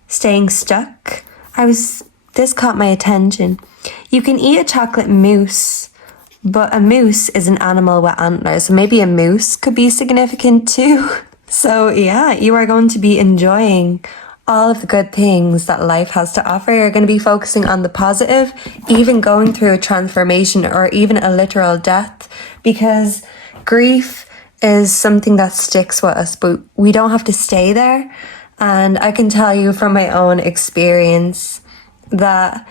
staying stuck. This caught my attention. You can eat a chocolate mousse, but a moose is an animal with antlers. So maybe a moose could be significant too. So yeah, you are going to be enjoying all of the good things that life has to offer. You're going to be focusing on the positive, even going through a transformation or even a literal death, because grief is something that sticks with us, but we don't have to stay there. And I can tell you from my own experience that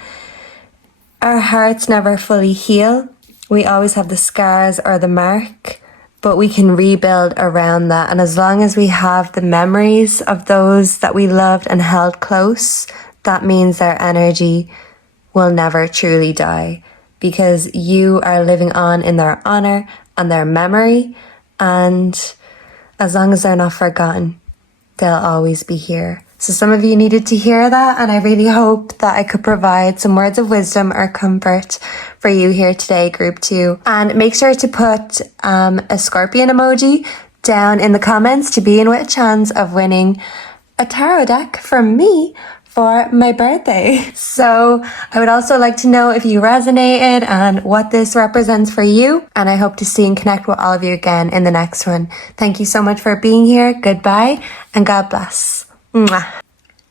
our hearts never fully heal. We always have the scars or the mark, but we can rebuild around that. And as long as we have the memories of those that we loved and held close, that means their energy will never truly die because you are living on in their honor and their memory. And as long as they're not forgotten, they'll always be here. So some of you needed to hear that, and I really hope that I could provide some words of wisdom or comfort for you here today, group 2. And make sure to put a scorpion emoji down in the comments to be in with a chance of winning a tarot deck from me for my birthday. So I would also like to know if you resonated and what this represents for you. And I hope to see and connect with all of you again in the next one. Thank you so much for being here. Goodbye and God bless. Mwah.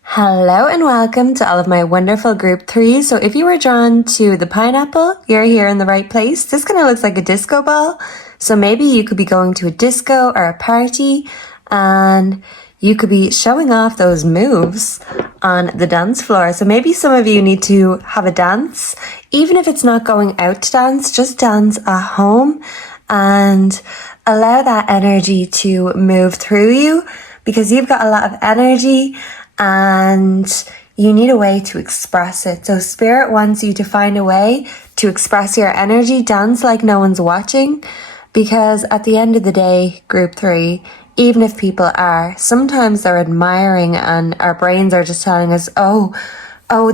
Hello and welcome to all of my wonderful group 3. So if you were drawn to the pineapple, you're here in the right place. This kind of looks like a disco ball. So maybe you could be going to a disco or a party and you could be showing off those moves on the dance floor. So maybe some of you need to have a dance. Even if it's not going out to dance, just dance at home and allow that energy to move through you because you've got a lot of energy and you need a way to express it. So Spirit wants you to find a way to express your energy. Dance like no one's watching because at the end of the day, group 3, even if people are, sometimes they're admiring and our brains are just telling us, oh,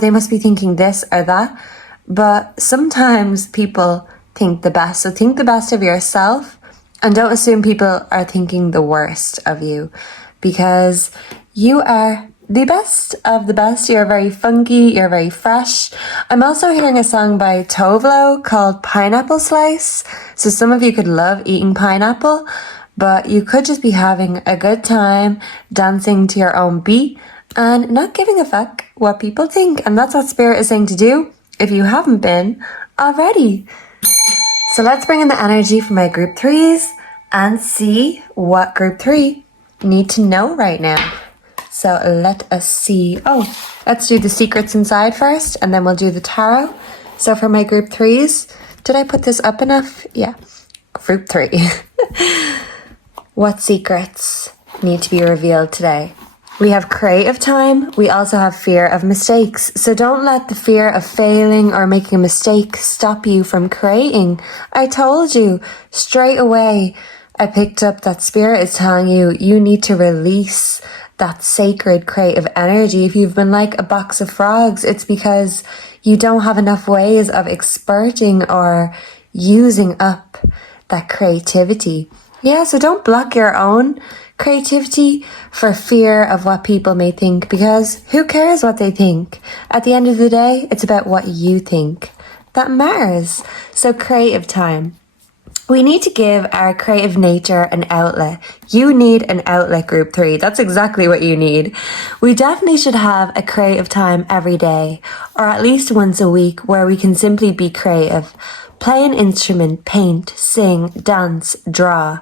they must be thinking this or that. But sometimes people think the best. So think the best of yourself and don't assume people are thinking the worst of you because you are the best of the best. You're very funky. You're very fresh. I'm also hearing a song by Tovlo called Pineapple Slice. So some of you could love eating pineapple, but you could just be having a good time dancing to your own beat and not giving a fuck what people think. And that's what Spirit is saying to do if you haven't been already. So let's bring in the energy for my group 3s and see what group 3 need to know right now. So let us see. Let's do the secrets inside first and then we'll do the tarot. So for my group 3s, did I put this up enough? Yeah, group 3. What secrets need to be revealed today? We have creative time. We also have fear of mistakes. So don't let the fear of failing or making a mistake stop you from creating. I told you straight away. I picked up that Spirit is telling you you need to release that sacred creative energy. If you've been like a box of frogs, it's because you don't have enough ways of experting or using up that creativity. Yeah, so don't block your own creativity for fear of what people may think because who cares what they think? At the end of the day, it's about what you think that matters. So creative time. We need to give our creative nature an outlet. You need an outlet, group 3. That's exactly what you need. We definitely should have a creative time every day or at least once a week where we can simply be creative. Play an instrument, paint, sing, dance, draw.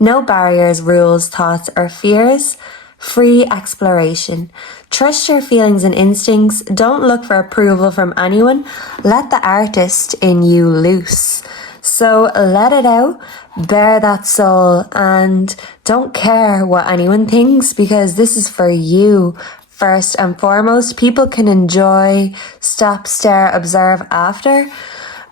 No barriers, rules, thoughts, or fears. Free exploration. Trust your feelings and instincts. Don't look for approval from anyone. Let the artist in you loose. So let it out, bare that soul, and don't care what anyone thinks because this is for you. First and foremost, people can enjoy, stop, stare, observe after.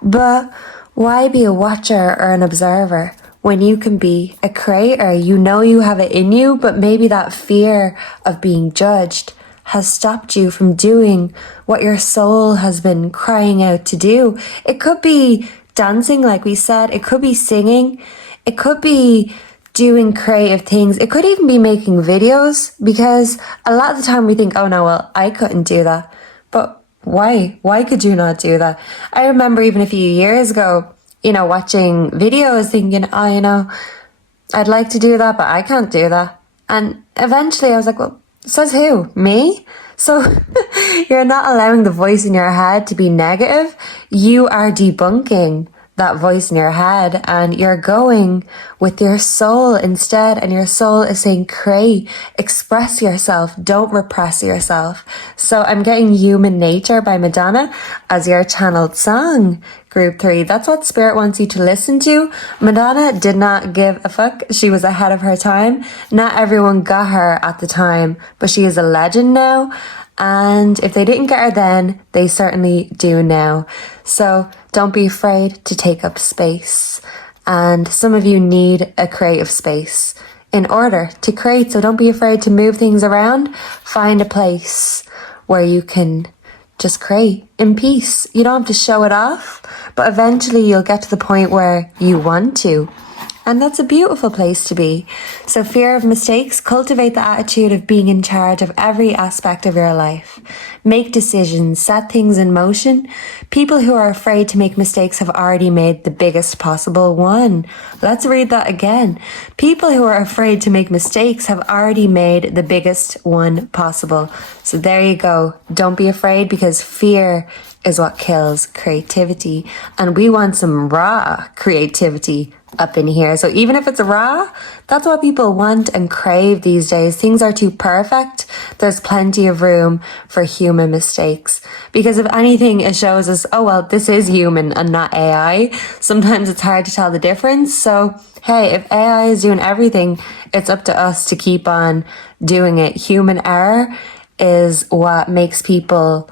But why be a watcher or an observer when you can be a creator? You know you have it in you, but maybe that fear of being judged has stopped you from doing what your soul has been crying out to do. It could be dancing, like we said. It could be singing. It could be doing creative things. It could even be making videos because a lot of the time we think, oh no, well, I couldn't do that. But why? Why could you not do that? I remember even a few years ago, watching videos thinking, I'd like to do that, but I can't do that. And eventually I was like, well, says who? Me? So you're not allowing the voice in your head to be negative. You are debunking that voice in your head, and you're going with your soul instead. And your soul is saying, create, express yourself, don't repress yourself. So I'm getting Human Nature by Madonna as your channeled song, group 3. That's what Spirit wants you to listen to. Madonna did not give a fuck. She was ahead of her time. Not everyone got her at the time, but she is a legend now. And if they didn't get her then, they certainly do now. So don't be afraid to take up space. And some of you need a creative space in order to create. So don't be afraid to move things around. Find a place where you can just create in peace. You don't have to show it off, but eventually you'll get to the point where you want to. And that's a beautiful place to be. So fear of mistakes, cultivate the attitude of being in charge of every aspect of your life. Make decisions, set things in motion. People who are afraid to make mistakes have already made the biggest possible one. Let's read that again. People who are afraid to make mistakes have already made the biggest one possible. So there you go. Don't be afraid, because fear is what kills creativity. And we want some raw creativity up in here. So even if it's raw, that's what people want and crave these days. Things are too perfect. There's plenty of room for human mistakes, because if anything, it shows us, oh well, this is human and not AI. Sometimes it's hard to tell the difference. So hey, if AI is doing everything, it's up to us to keep on doing it. Human error is what makes people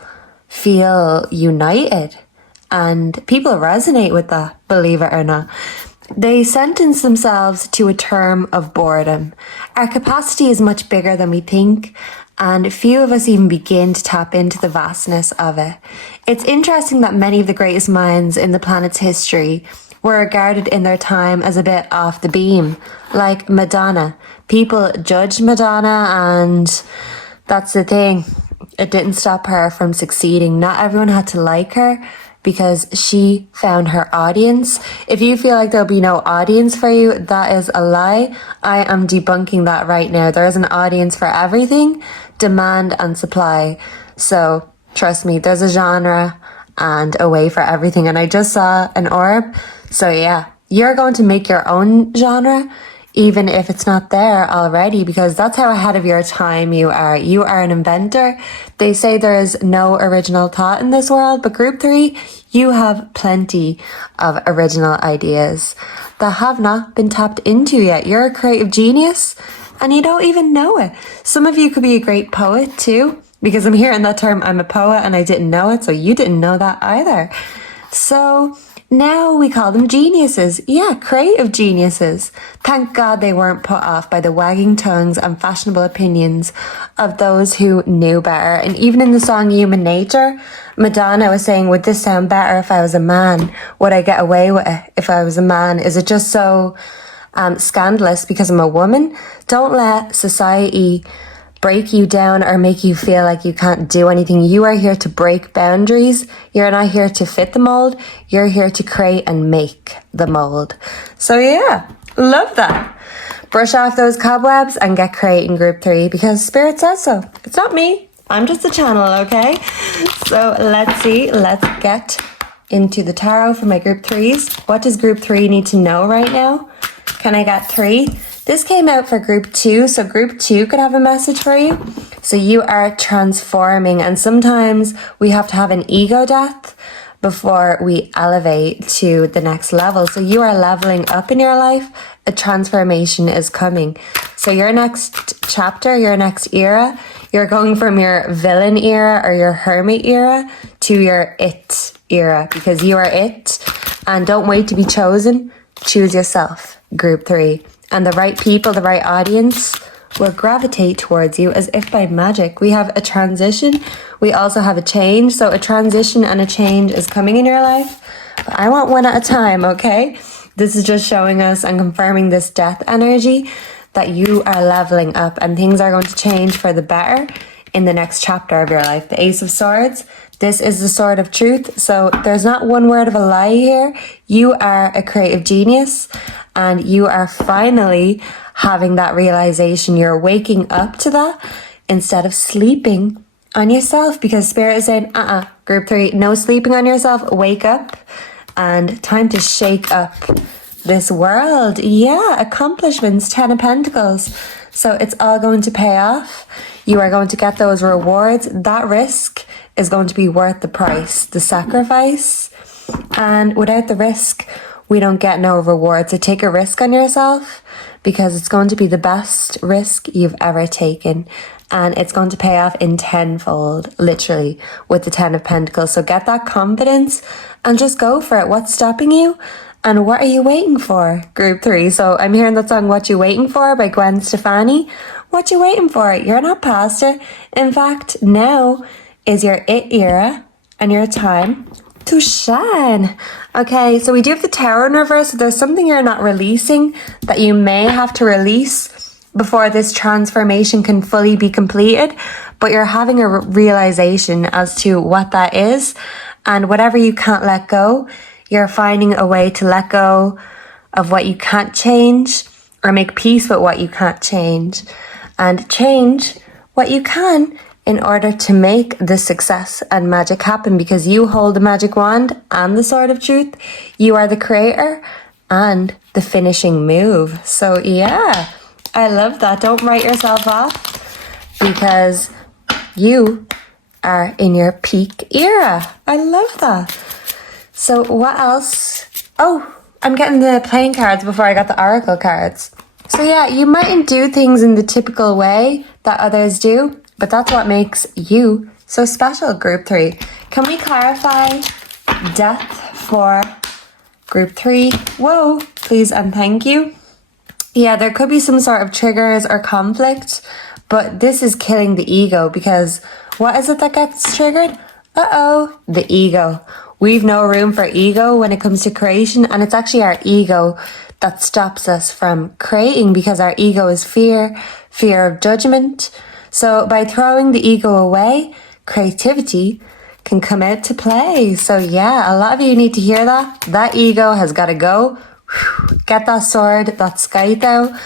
feel united, and people resonate with that, believe it or not. They sentence themselves to a term of boredom. Our capacity is much bigger than we think, and few of us even begin to tap into the vastness of it. It's interesting that many of the greatest minds in the planet's history were regarded in their time as a bit off the beam, like Madonna. People judged Madonna, and that's the thing. It didn't stop her from succeeding. Not everyone had to like her, because she found her audience. If you feel like there'll be no audience for you, that is a lie. I am debunking that right now. There is an audience for everything, demand and supply. So trust me, there's a genre and a way for everything. And I just saw an orb. So yeah, you're going to make your own genre, even if it's not there already, because that's how ahead of your time you are. You are an inventor. They say there is no original thought in this world, but group 3, you have plenty of original ideas that have not been tapped into yet. You're a creative genius and you don't even know it. Some of you could be a great poet too, because I'm hearing that term, I'm a poet, and I didn't know it, so you didn't know that either. So now we call them geniuses. Yeah, creative geniuses. Thank God they weren't put off by the wagging tongues and fashionable opinions of those who knew better. And even in the song Human Nature, Madonna was saying, would this sound better if I was a man? Would I get away with it if I was a man? Is it just so scandalous because I'm a woman? Don't let society break you down or make you feel like you can't do anything. You are here to break boundaries. You're not here to fit the mold. You're here to create and make the mold. So yeah, love that. Brush off those cobwebs and get creating group 3, because Spirit says so. It's not me. I'm just a channel, okay? So let's see. Let's get into the tarot for my group 3s. What does group 3 need to know right now? Can I get 3? This came out for group 2, so group 2 could have a message for you. So you are transforming, and sometimes we have to have an ego death before we elevate to the next level. So you are leveling up in your life. A transformation is coming. So your next chapter, your next era, you're going from your villain era or your hermit era to your it era, because you are it. And don't wait to be chosen. Choose yourself, group 3. And the right people, the right audience will gravitate towards you as if by magic. We have a transition. We also have a change. So a transition and a change is coming in your life. But I want one at a time, okay? This is just showing us and confirming this death energy that you are leveling up and things are going to change for the better in the next chapter of your life. The Ace of Swords. This is the sword of truth. So there's not one word of a lie here. You are a creative genius and you are finally having that realization. You're waking up to that instead of sleeping on yourself, because Spirit is saying, group 3, no sleeping on yourself. Wake up and time to shake up this world. Yeah, accomplishments, 10 of Pentacles. So it's all going to pay off. You are going to get those rewards. That risk is going to be worth the price, the sacrifice. And without the risk, we don't get no reward. So take a risk on yourself, because it's going to be the best risk you've ever taken. And it's going to pay off in tenfold, literally, with the 10 of Pentacles. So get that confidence and just go for it. What's stopping you? And what are you waiting for? Group 3. So I'm hearing that song, What You Waiting For, by Gwen Stefani. What you waiting for? You're not past it. In fact, now is your it era and your time to shine. Okay, so we do have the Tower in reverse. So there's something you're not releasing that you may have to release before this transformation can fully be completed, but you're having a realization as to what that is. And whatever you can't let go, you're finding a way to let go of what you can't change, or make peace with what you can't change, and change what you can in order to make the success and magic happen, because you hold the magic wand and the sword of truth. You are the creator and the finishing move. So yeah, I love that. Don't write yourself off, because you are in your peak era. I love that. So what else? Oh, I'm getting the playing cards before I got the oracle cards. So yeah, you mightn't do things in the typical way that others do, but that's what makes you so special, Group 3. Can we clarify death for Group 3? Whoa, please and thank you. Yeah, there could be some sort of triggers or conflict, but this is killing the ego, because what is it that gets triggered? The ego. We've no room for ego when it comes to creation, and it's actually our ego that stops us from creating, because our ego is fear of judgment. So by throwing the ego away, creativity can come out to play. So yeah, a lot of you need to hear that. That ego has got to go. Get that sword, that scythe out,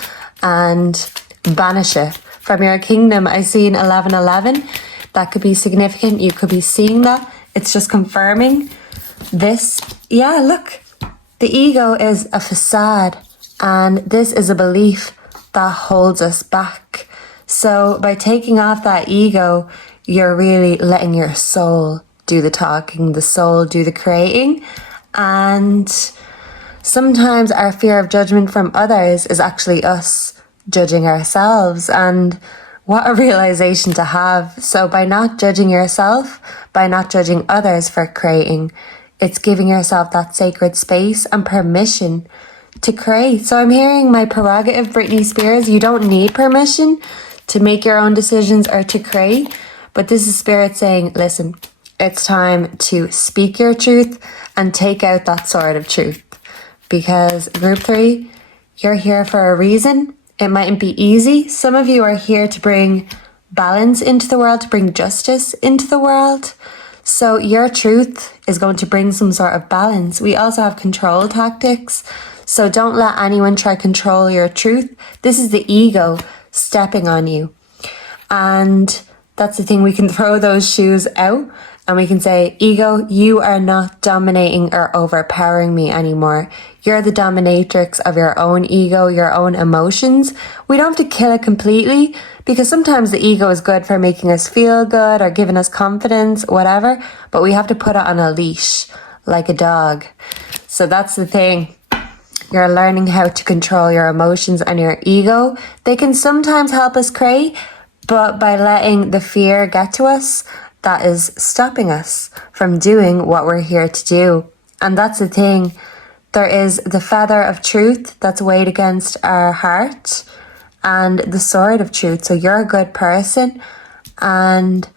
and banish it from your kingdom. I seen 1111. That could be significant. You could be seeing that. It's just confirming this. Yeah, look. The ego is a facade, and this is a belief that holds us back. So by taking off that ego, you're really letting your soul do the talking, the soul do the creating. And sometimes our fear of judgment from others is actually us judging ourselves. And what a realization to have. So by not judging yourself, by not judging others for creating, it's giving yourself that sacred space and permission to create. So I'm hearing my prerogative, Britney Spears. You don't need permission to make your own decisions or to create. But this is Spirit saying, listen, it's time to speak your truth and take out that sword of truth. Because Group 3, you're here for a reason. It mightn't be easy. Some of you are here to bring balance into the world, to bring justice into the world. So your truth is going to bring some sort of balance. We also have control tactics. So don't let anyone try to control your truth. This is the ego stepping on you. And that's the thing. We can throw those shoes out and we can say, ego, you are not dominating or overpowering me anymore. You're the dominatrix of your own ego, your own emotions. We don't have to kill it completely, because sometimes the ego is good for making us feel good or giving us confidence, whatever, but we have to put it on a leash like a dog. So that's the thing. You're learning how to control your emotions and your ego. They can sometimes help us create, but by letting the fear get to us, that is stopping us from doing what we're here to do. And that's the thing. There is the feather of truth that's weighed against our heart, and the sword of truth. So you're a good person, and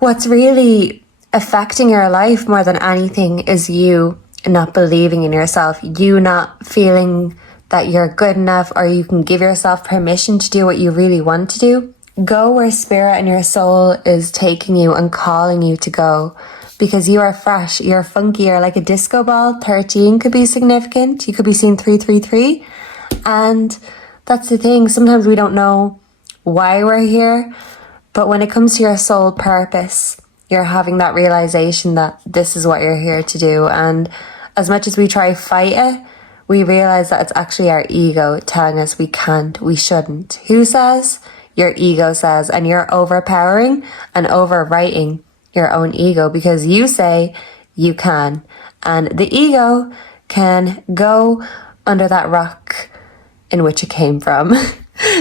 what's really affecting your life more than anything is you not believing in yourself, you not feeling that you're good enough, or you can give yourself permission to do what you really want to do. Go where spirit and your soul is taking you and calling you to go, because you are fresh, you're funky, you're like a disco ball. 13 could be significant. You could be seeing 333. And that's the thing. Sometimes we don't know why we're here, but when it comes to your soul purpose, you're having that realization that this is what you're here to do. And as much as we try fight it, we realize that it's actually our ego telling us we can't, we shouldn't. Who says? Your ego says, and you're overpowering and overwriting your own ego because you say you can. And the ego can go under that rock in which it came from.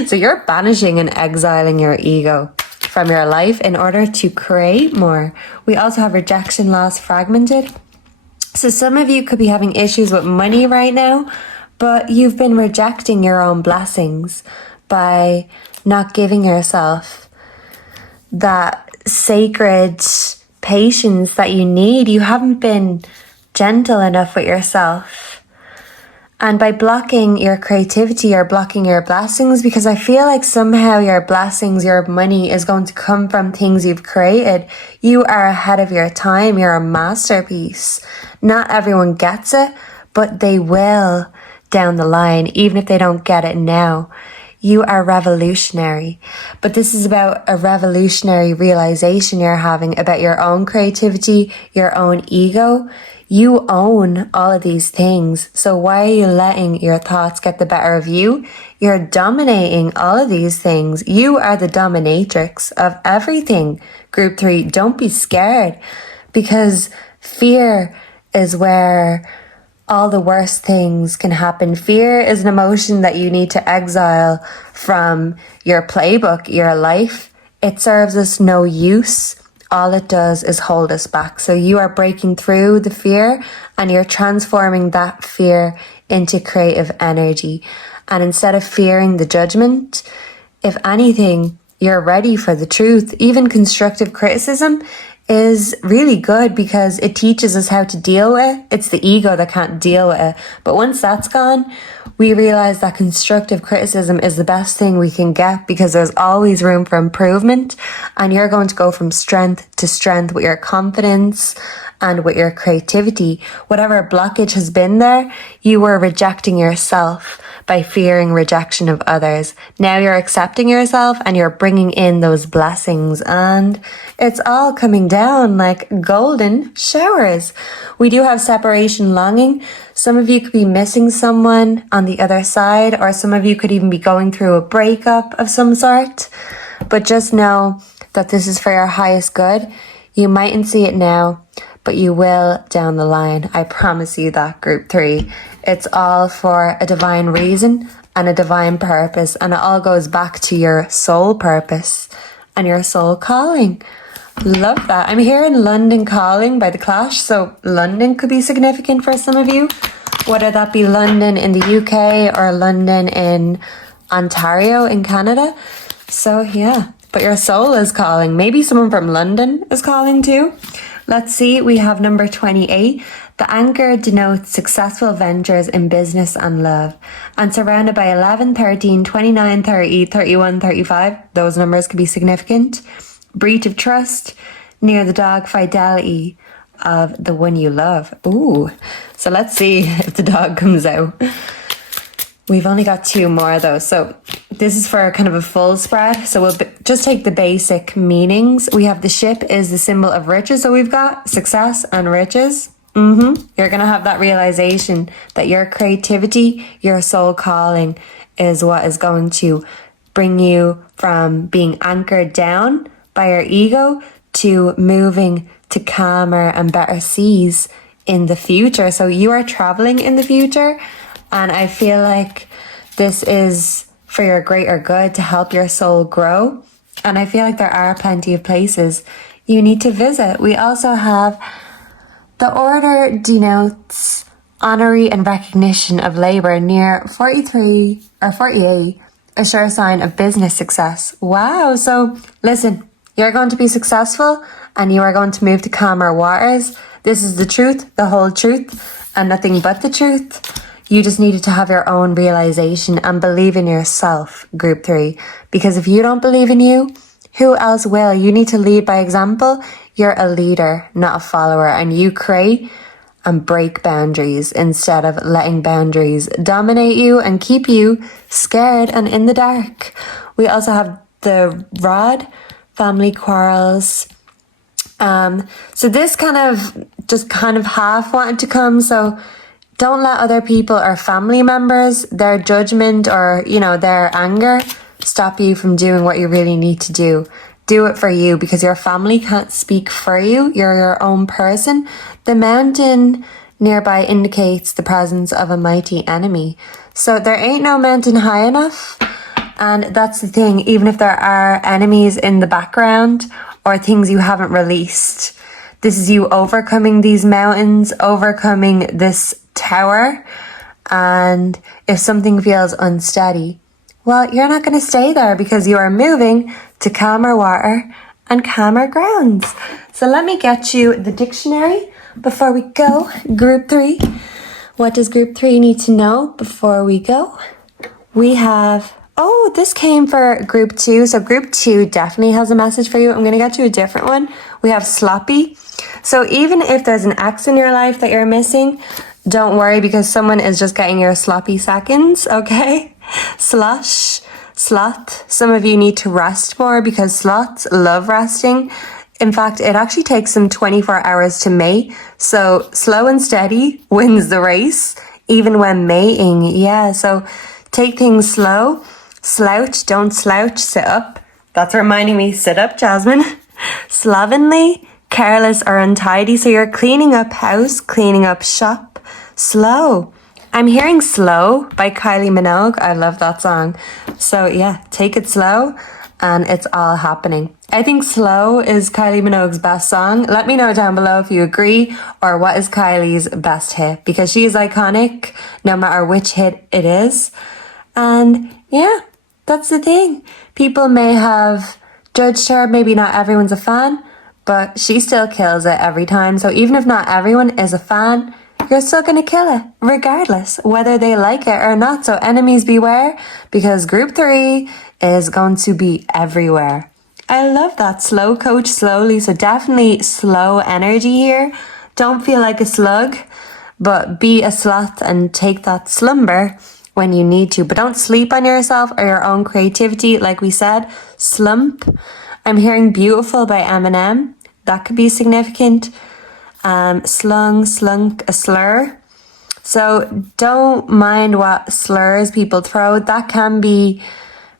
So you're banishing and exiling your ego from your life in order to create more. We also have rejection, loss, fragmented. So some of you could be having issues with money right now, but you've been rejecting your own blessings by not giving yourself that sacred patience that you need. You haven't been gentle enough with yourself. And by blocking your creativity, you're blocking your blessings, because I feel like somehow your blessings, your money is going to come from things you've created. You are ahead of your time. You're a masterpiece. Not everyone gets it, but they will down the line, even if they don't get it now. You are revolutionary. But this is about a revolutionary realization you're having about your own creativity, your own ego. You own all of these things. So why are you letting your thoughts get the better of you? You're dominating all of these things. You are the dominatrix of everything. Group 3, don't be scared, because fear is where all the worst things can happen. Fear is an emotion that you need to exile from your playbook, your life. It serves us no use. All it does is hold us back. So you are breaking through the fear and you're transforming that fear into creative energy. And instead of fearing the judgment, if anything, you're ready for the truth. Even constructive criticism is really good because it teaches us how to deal with it. It's the ego that can't deal with it. But once that's gone, we realize that constructive criticism is the best thing we can get, because there's always room for improvement, and you're going to go from strength to strength with your confidence and with your creativity. Whatever blockage has been there, you were rejecting yourself by fearing rejection of others. Now you're accepting yourself and you're bringing in those blessings, and it's all coming down like golden showers. We do have separation longing. Some of you could be missing someone on the other side, or some of you could even be going through a breakup of some sort. But just know that this is for your highest good. You mightn't see it now, but you will down the line. I promise you that, Group 3. It's all for a divine reason and a divine purpose, and it all goes back to your soul purpose and your soul calling. Love that. I'm hearing London Calling by The Clash, so London could be significant for some of you, whether that be London in the UK or London in Ontario in Canada. So yeah, but your soul is calling. Maybe someone from London is calling too. Let's see, we have number 28. The anchor denotes successful ventures in business and love. And surrounded by 11, 13, 29, 30, 31, 35, those numbers could be significant. Breach of trust, near the dog fidelity of the one you love. Ooh, so let's see if the dog comes out. We've only got 2 more though, so this is for kind of a full spread. So we'll just take the basic meanings. We have the ship is the symbol of riches, so we've got success and riches. You're going to have that realization that your creativity, your soul calling is what is going to bring you from being anchored down by your ego to moving to calmer and better seas in the future. So you are traveling in the future, and I feel like this is for your greater good, to help your soul grow. And I feel like there are plenty of places you need to visit. We also have the order denotes honorary and recognition of labor, near 43 or 48, a sure sign of business success. Wow. So listen, you're going to be successful and you are going to move to calmer waters. This is the truth, the whole truth, and nothing but the truth. You just needed to have your own realization and believe in yourself, Group 3. Because if you don't believe in you, who else will? You need to lead by example. You're a leader, not a follower, and you create and break boundaries instead of letting boundaries dominate you and keep you scared and in the dark. We also have the rod, family quarrels, So this kind of half wanted to come. So don't let other people or family members, their judgment or, their anger stop you from doing what you really need to do. Do it for you, because your family can't speak for you. You're your own person. The mountain nearby indicates the presence of a mighty enemy. So there ain't no mountain high enough. And that's the thing, even if there are enemies in the background or things you haven't released, this is you overcoming these mountains, overcoming this tower. And if something feels unsteady, well, you're not going to stay there, because you are moving to calmer water and calmer grounds. So let me get you the dictionary before we go. Group 3. What does group 3 need to know before we go? We have, this came for group 2. So group 2 definitely has a message for you. I'm going to get you a different one. We have sloppy. So even if there's an ex in your life that you're missing, don't worry, because someone is just getting your sloppy seconds, okay? Slush, sloth. Some of you need to rest more, because sloths love resting. In fact, it actually takes them 24 hours to mate. So slow and steady wins the race, even when mating. Yeah, so take things slow. Slouch, don't slouch, sit up. That's reminding me, sit up, Jasmine. Slovenly, careless or untidy. So you're cleaning up house, cleaning up shop. Slow. I'm hearing Slow by Kylie Minogue. I love that song. So yeah, take it slow and it's all happening. I think Slow is Kylie Minogue's best song. Let me know down below if you agree, or what is Kylie's best hit, because she is iconic no matter which hit it is. And yeah, that's the thing. People may have judged her. Maybe not everyone's a fan, but she still kills it every time. So even if not everyone is a fan, you're still going to kill it, regardless, whether they like it or not. So enemies beware, because group 3 is going to be everywhere. I love that. Slow coach slowly. So definitely slow energy here. Don't feel like a slug, but be a sloth and take that slumber when you need to. But don't sleep on yourself or your own creativity. Like we said, slump. I'm hearing beautiful by Eminem. That could be significant. Slung, slunk, a slur. So don't mind what slurs people throw. That can be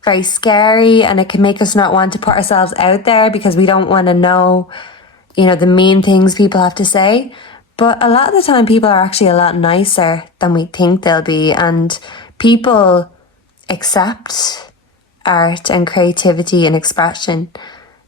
very scary, and it can make us not want to put ourselves out there, because we don't want to know, the mean things people have to say. But a lot of the time people are actually a lot nicer than we think they'll be, and people accept art and creativity and expression,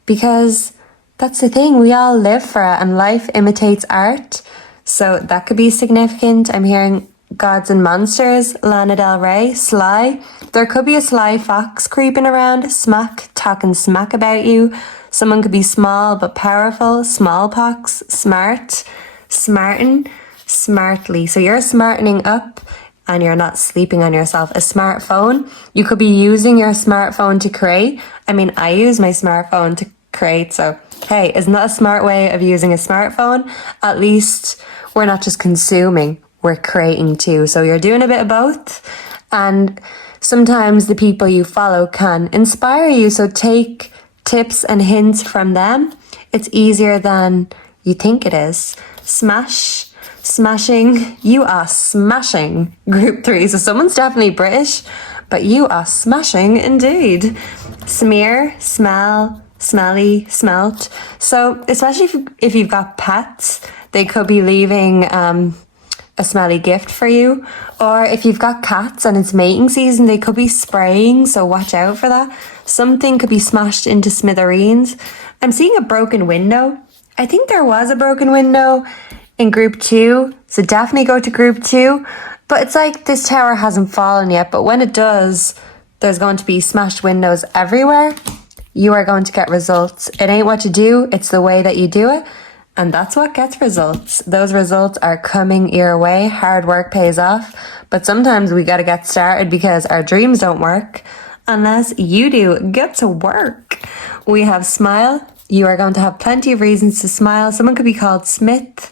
because that's the thing, we all live for it, and life imitates art. So that could be significant. I'm hearing Gods and Monsters, Lana Del Rey, Sly. There could be a sly fox creeping around, smack, talking smack about you. Someone could be small but powerful, smallpox, smart, smarten, smartly. So you're smartening up and you're not sleeping on yourself. A smartphone, you could be using your smartphone to create. I mean, I use my smartphone to create, so hey, isn't that a smart way of using a smartphone? At least we're not just consuming, we're creating too. So you're doing a bit of both, and sometimes the people you follow can inspire you. So take tips and hints from them. It's easier than you think it is. Smash, smashing, you are smashing group 3. So someone's definitely British, but you are smashing indeed. Smear, smell, smelly, smelt. So especially if you've got pets, they could be leaving a smelly gift for you. Or if you've got cats and it's mating season, they could be spraying, so watch out for that. Something could be smashed into smithereens. I'm seeing a broken window. I think there was a broken window in group 2, so definitely go to group 2. But it's like this tower hasn't fallen yet, but when it does, there's going to be smashed windows everywhere. You are going to get results. It ain't what you do, it's the way that you do it. And that's what gets results. Those results are coming your way. Hard work pays off. But sometimes we got to get started, because our dreams don't work unless you do. Get to work. We have smile. You are going to have plenty of reasons to smile. Someone could be called Smith.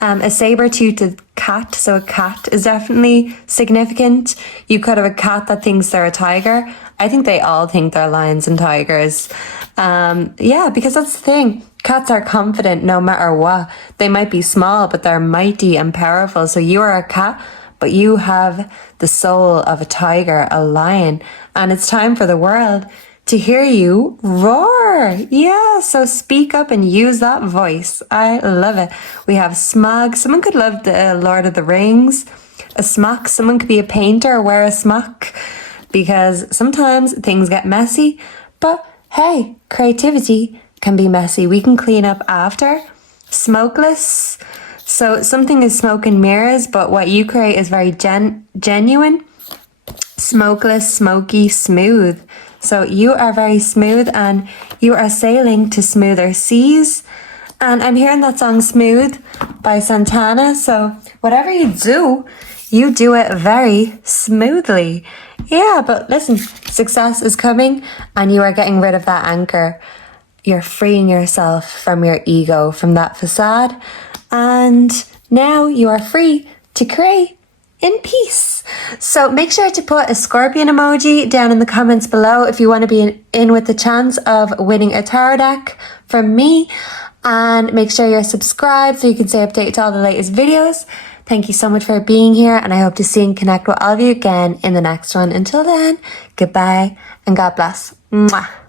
A saber-toothed cat. So a cat is definitely significant. You could have a cat that thinks they're a tiger. I think they all think they're lions and tigers. Yeah, because that's the thing. Cats are confident no matter what. They might be small, but they're mighty and powerful. So you are a cat, but you have the soul of a tiger, a lion. And it's time for the world to hear you roar. Yeah, so speak up and use that voice. I love it. We have smug. Someone could love the Lord of the Rings. A smock. Someone could be a painter or wear a smock, because sometimes things get messy. But hey, creativity can be messy. We can clean up after. Smokeless. So something is smoke and mirrors, but what you create is very genuine. Smokeless, smoky, smooth. So you are very smooth and you are sailing to smoother seas. And I'm hearing that song Smooth by Santana. So whatever you do it very smoothly. Yeah, but listen, success is coming and you are getting rid of that anchor. You're freeing yourself from your ego, from that facade. And now you are free to create in peace. So make sure to put a scorpion emoji down in the comments below if you want to be in with the chance of winning a tarot deck from me. And make sure you're subscribed so you can stay updated to all the latest videos. Thank you so much for being here, and I hope to see and connect with all of you again in the next one. Until then, goodbye and God bless. Mwah.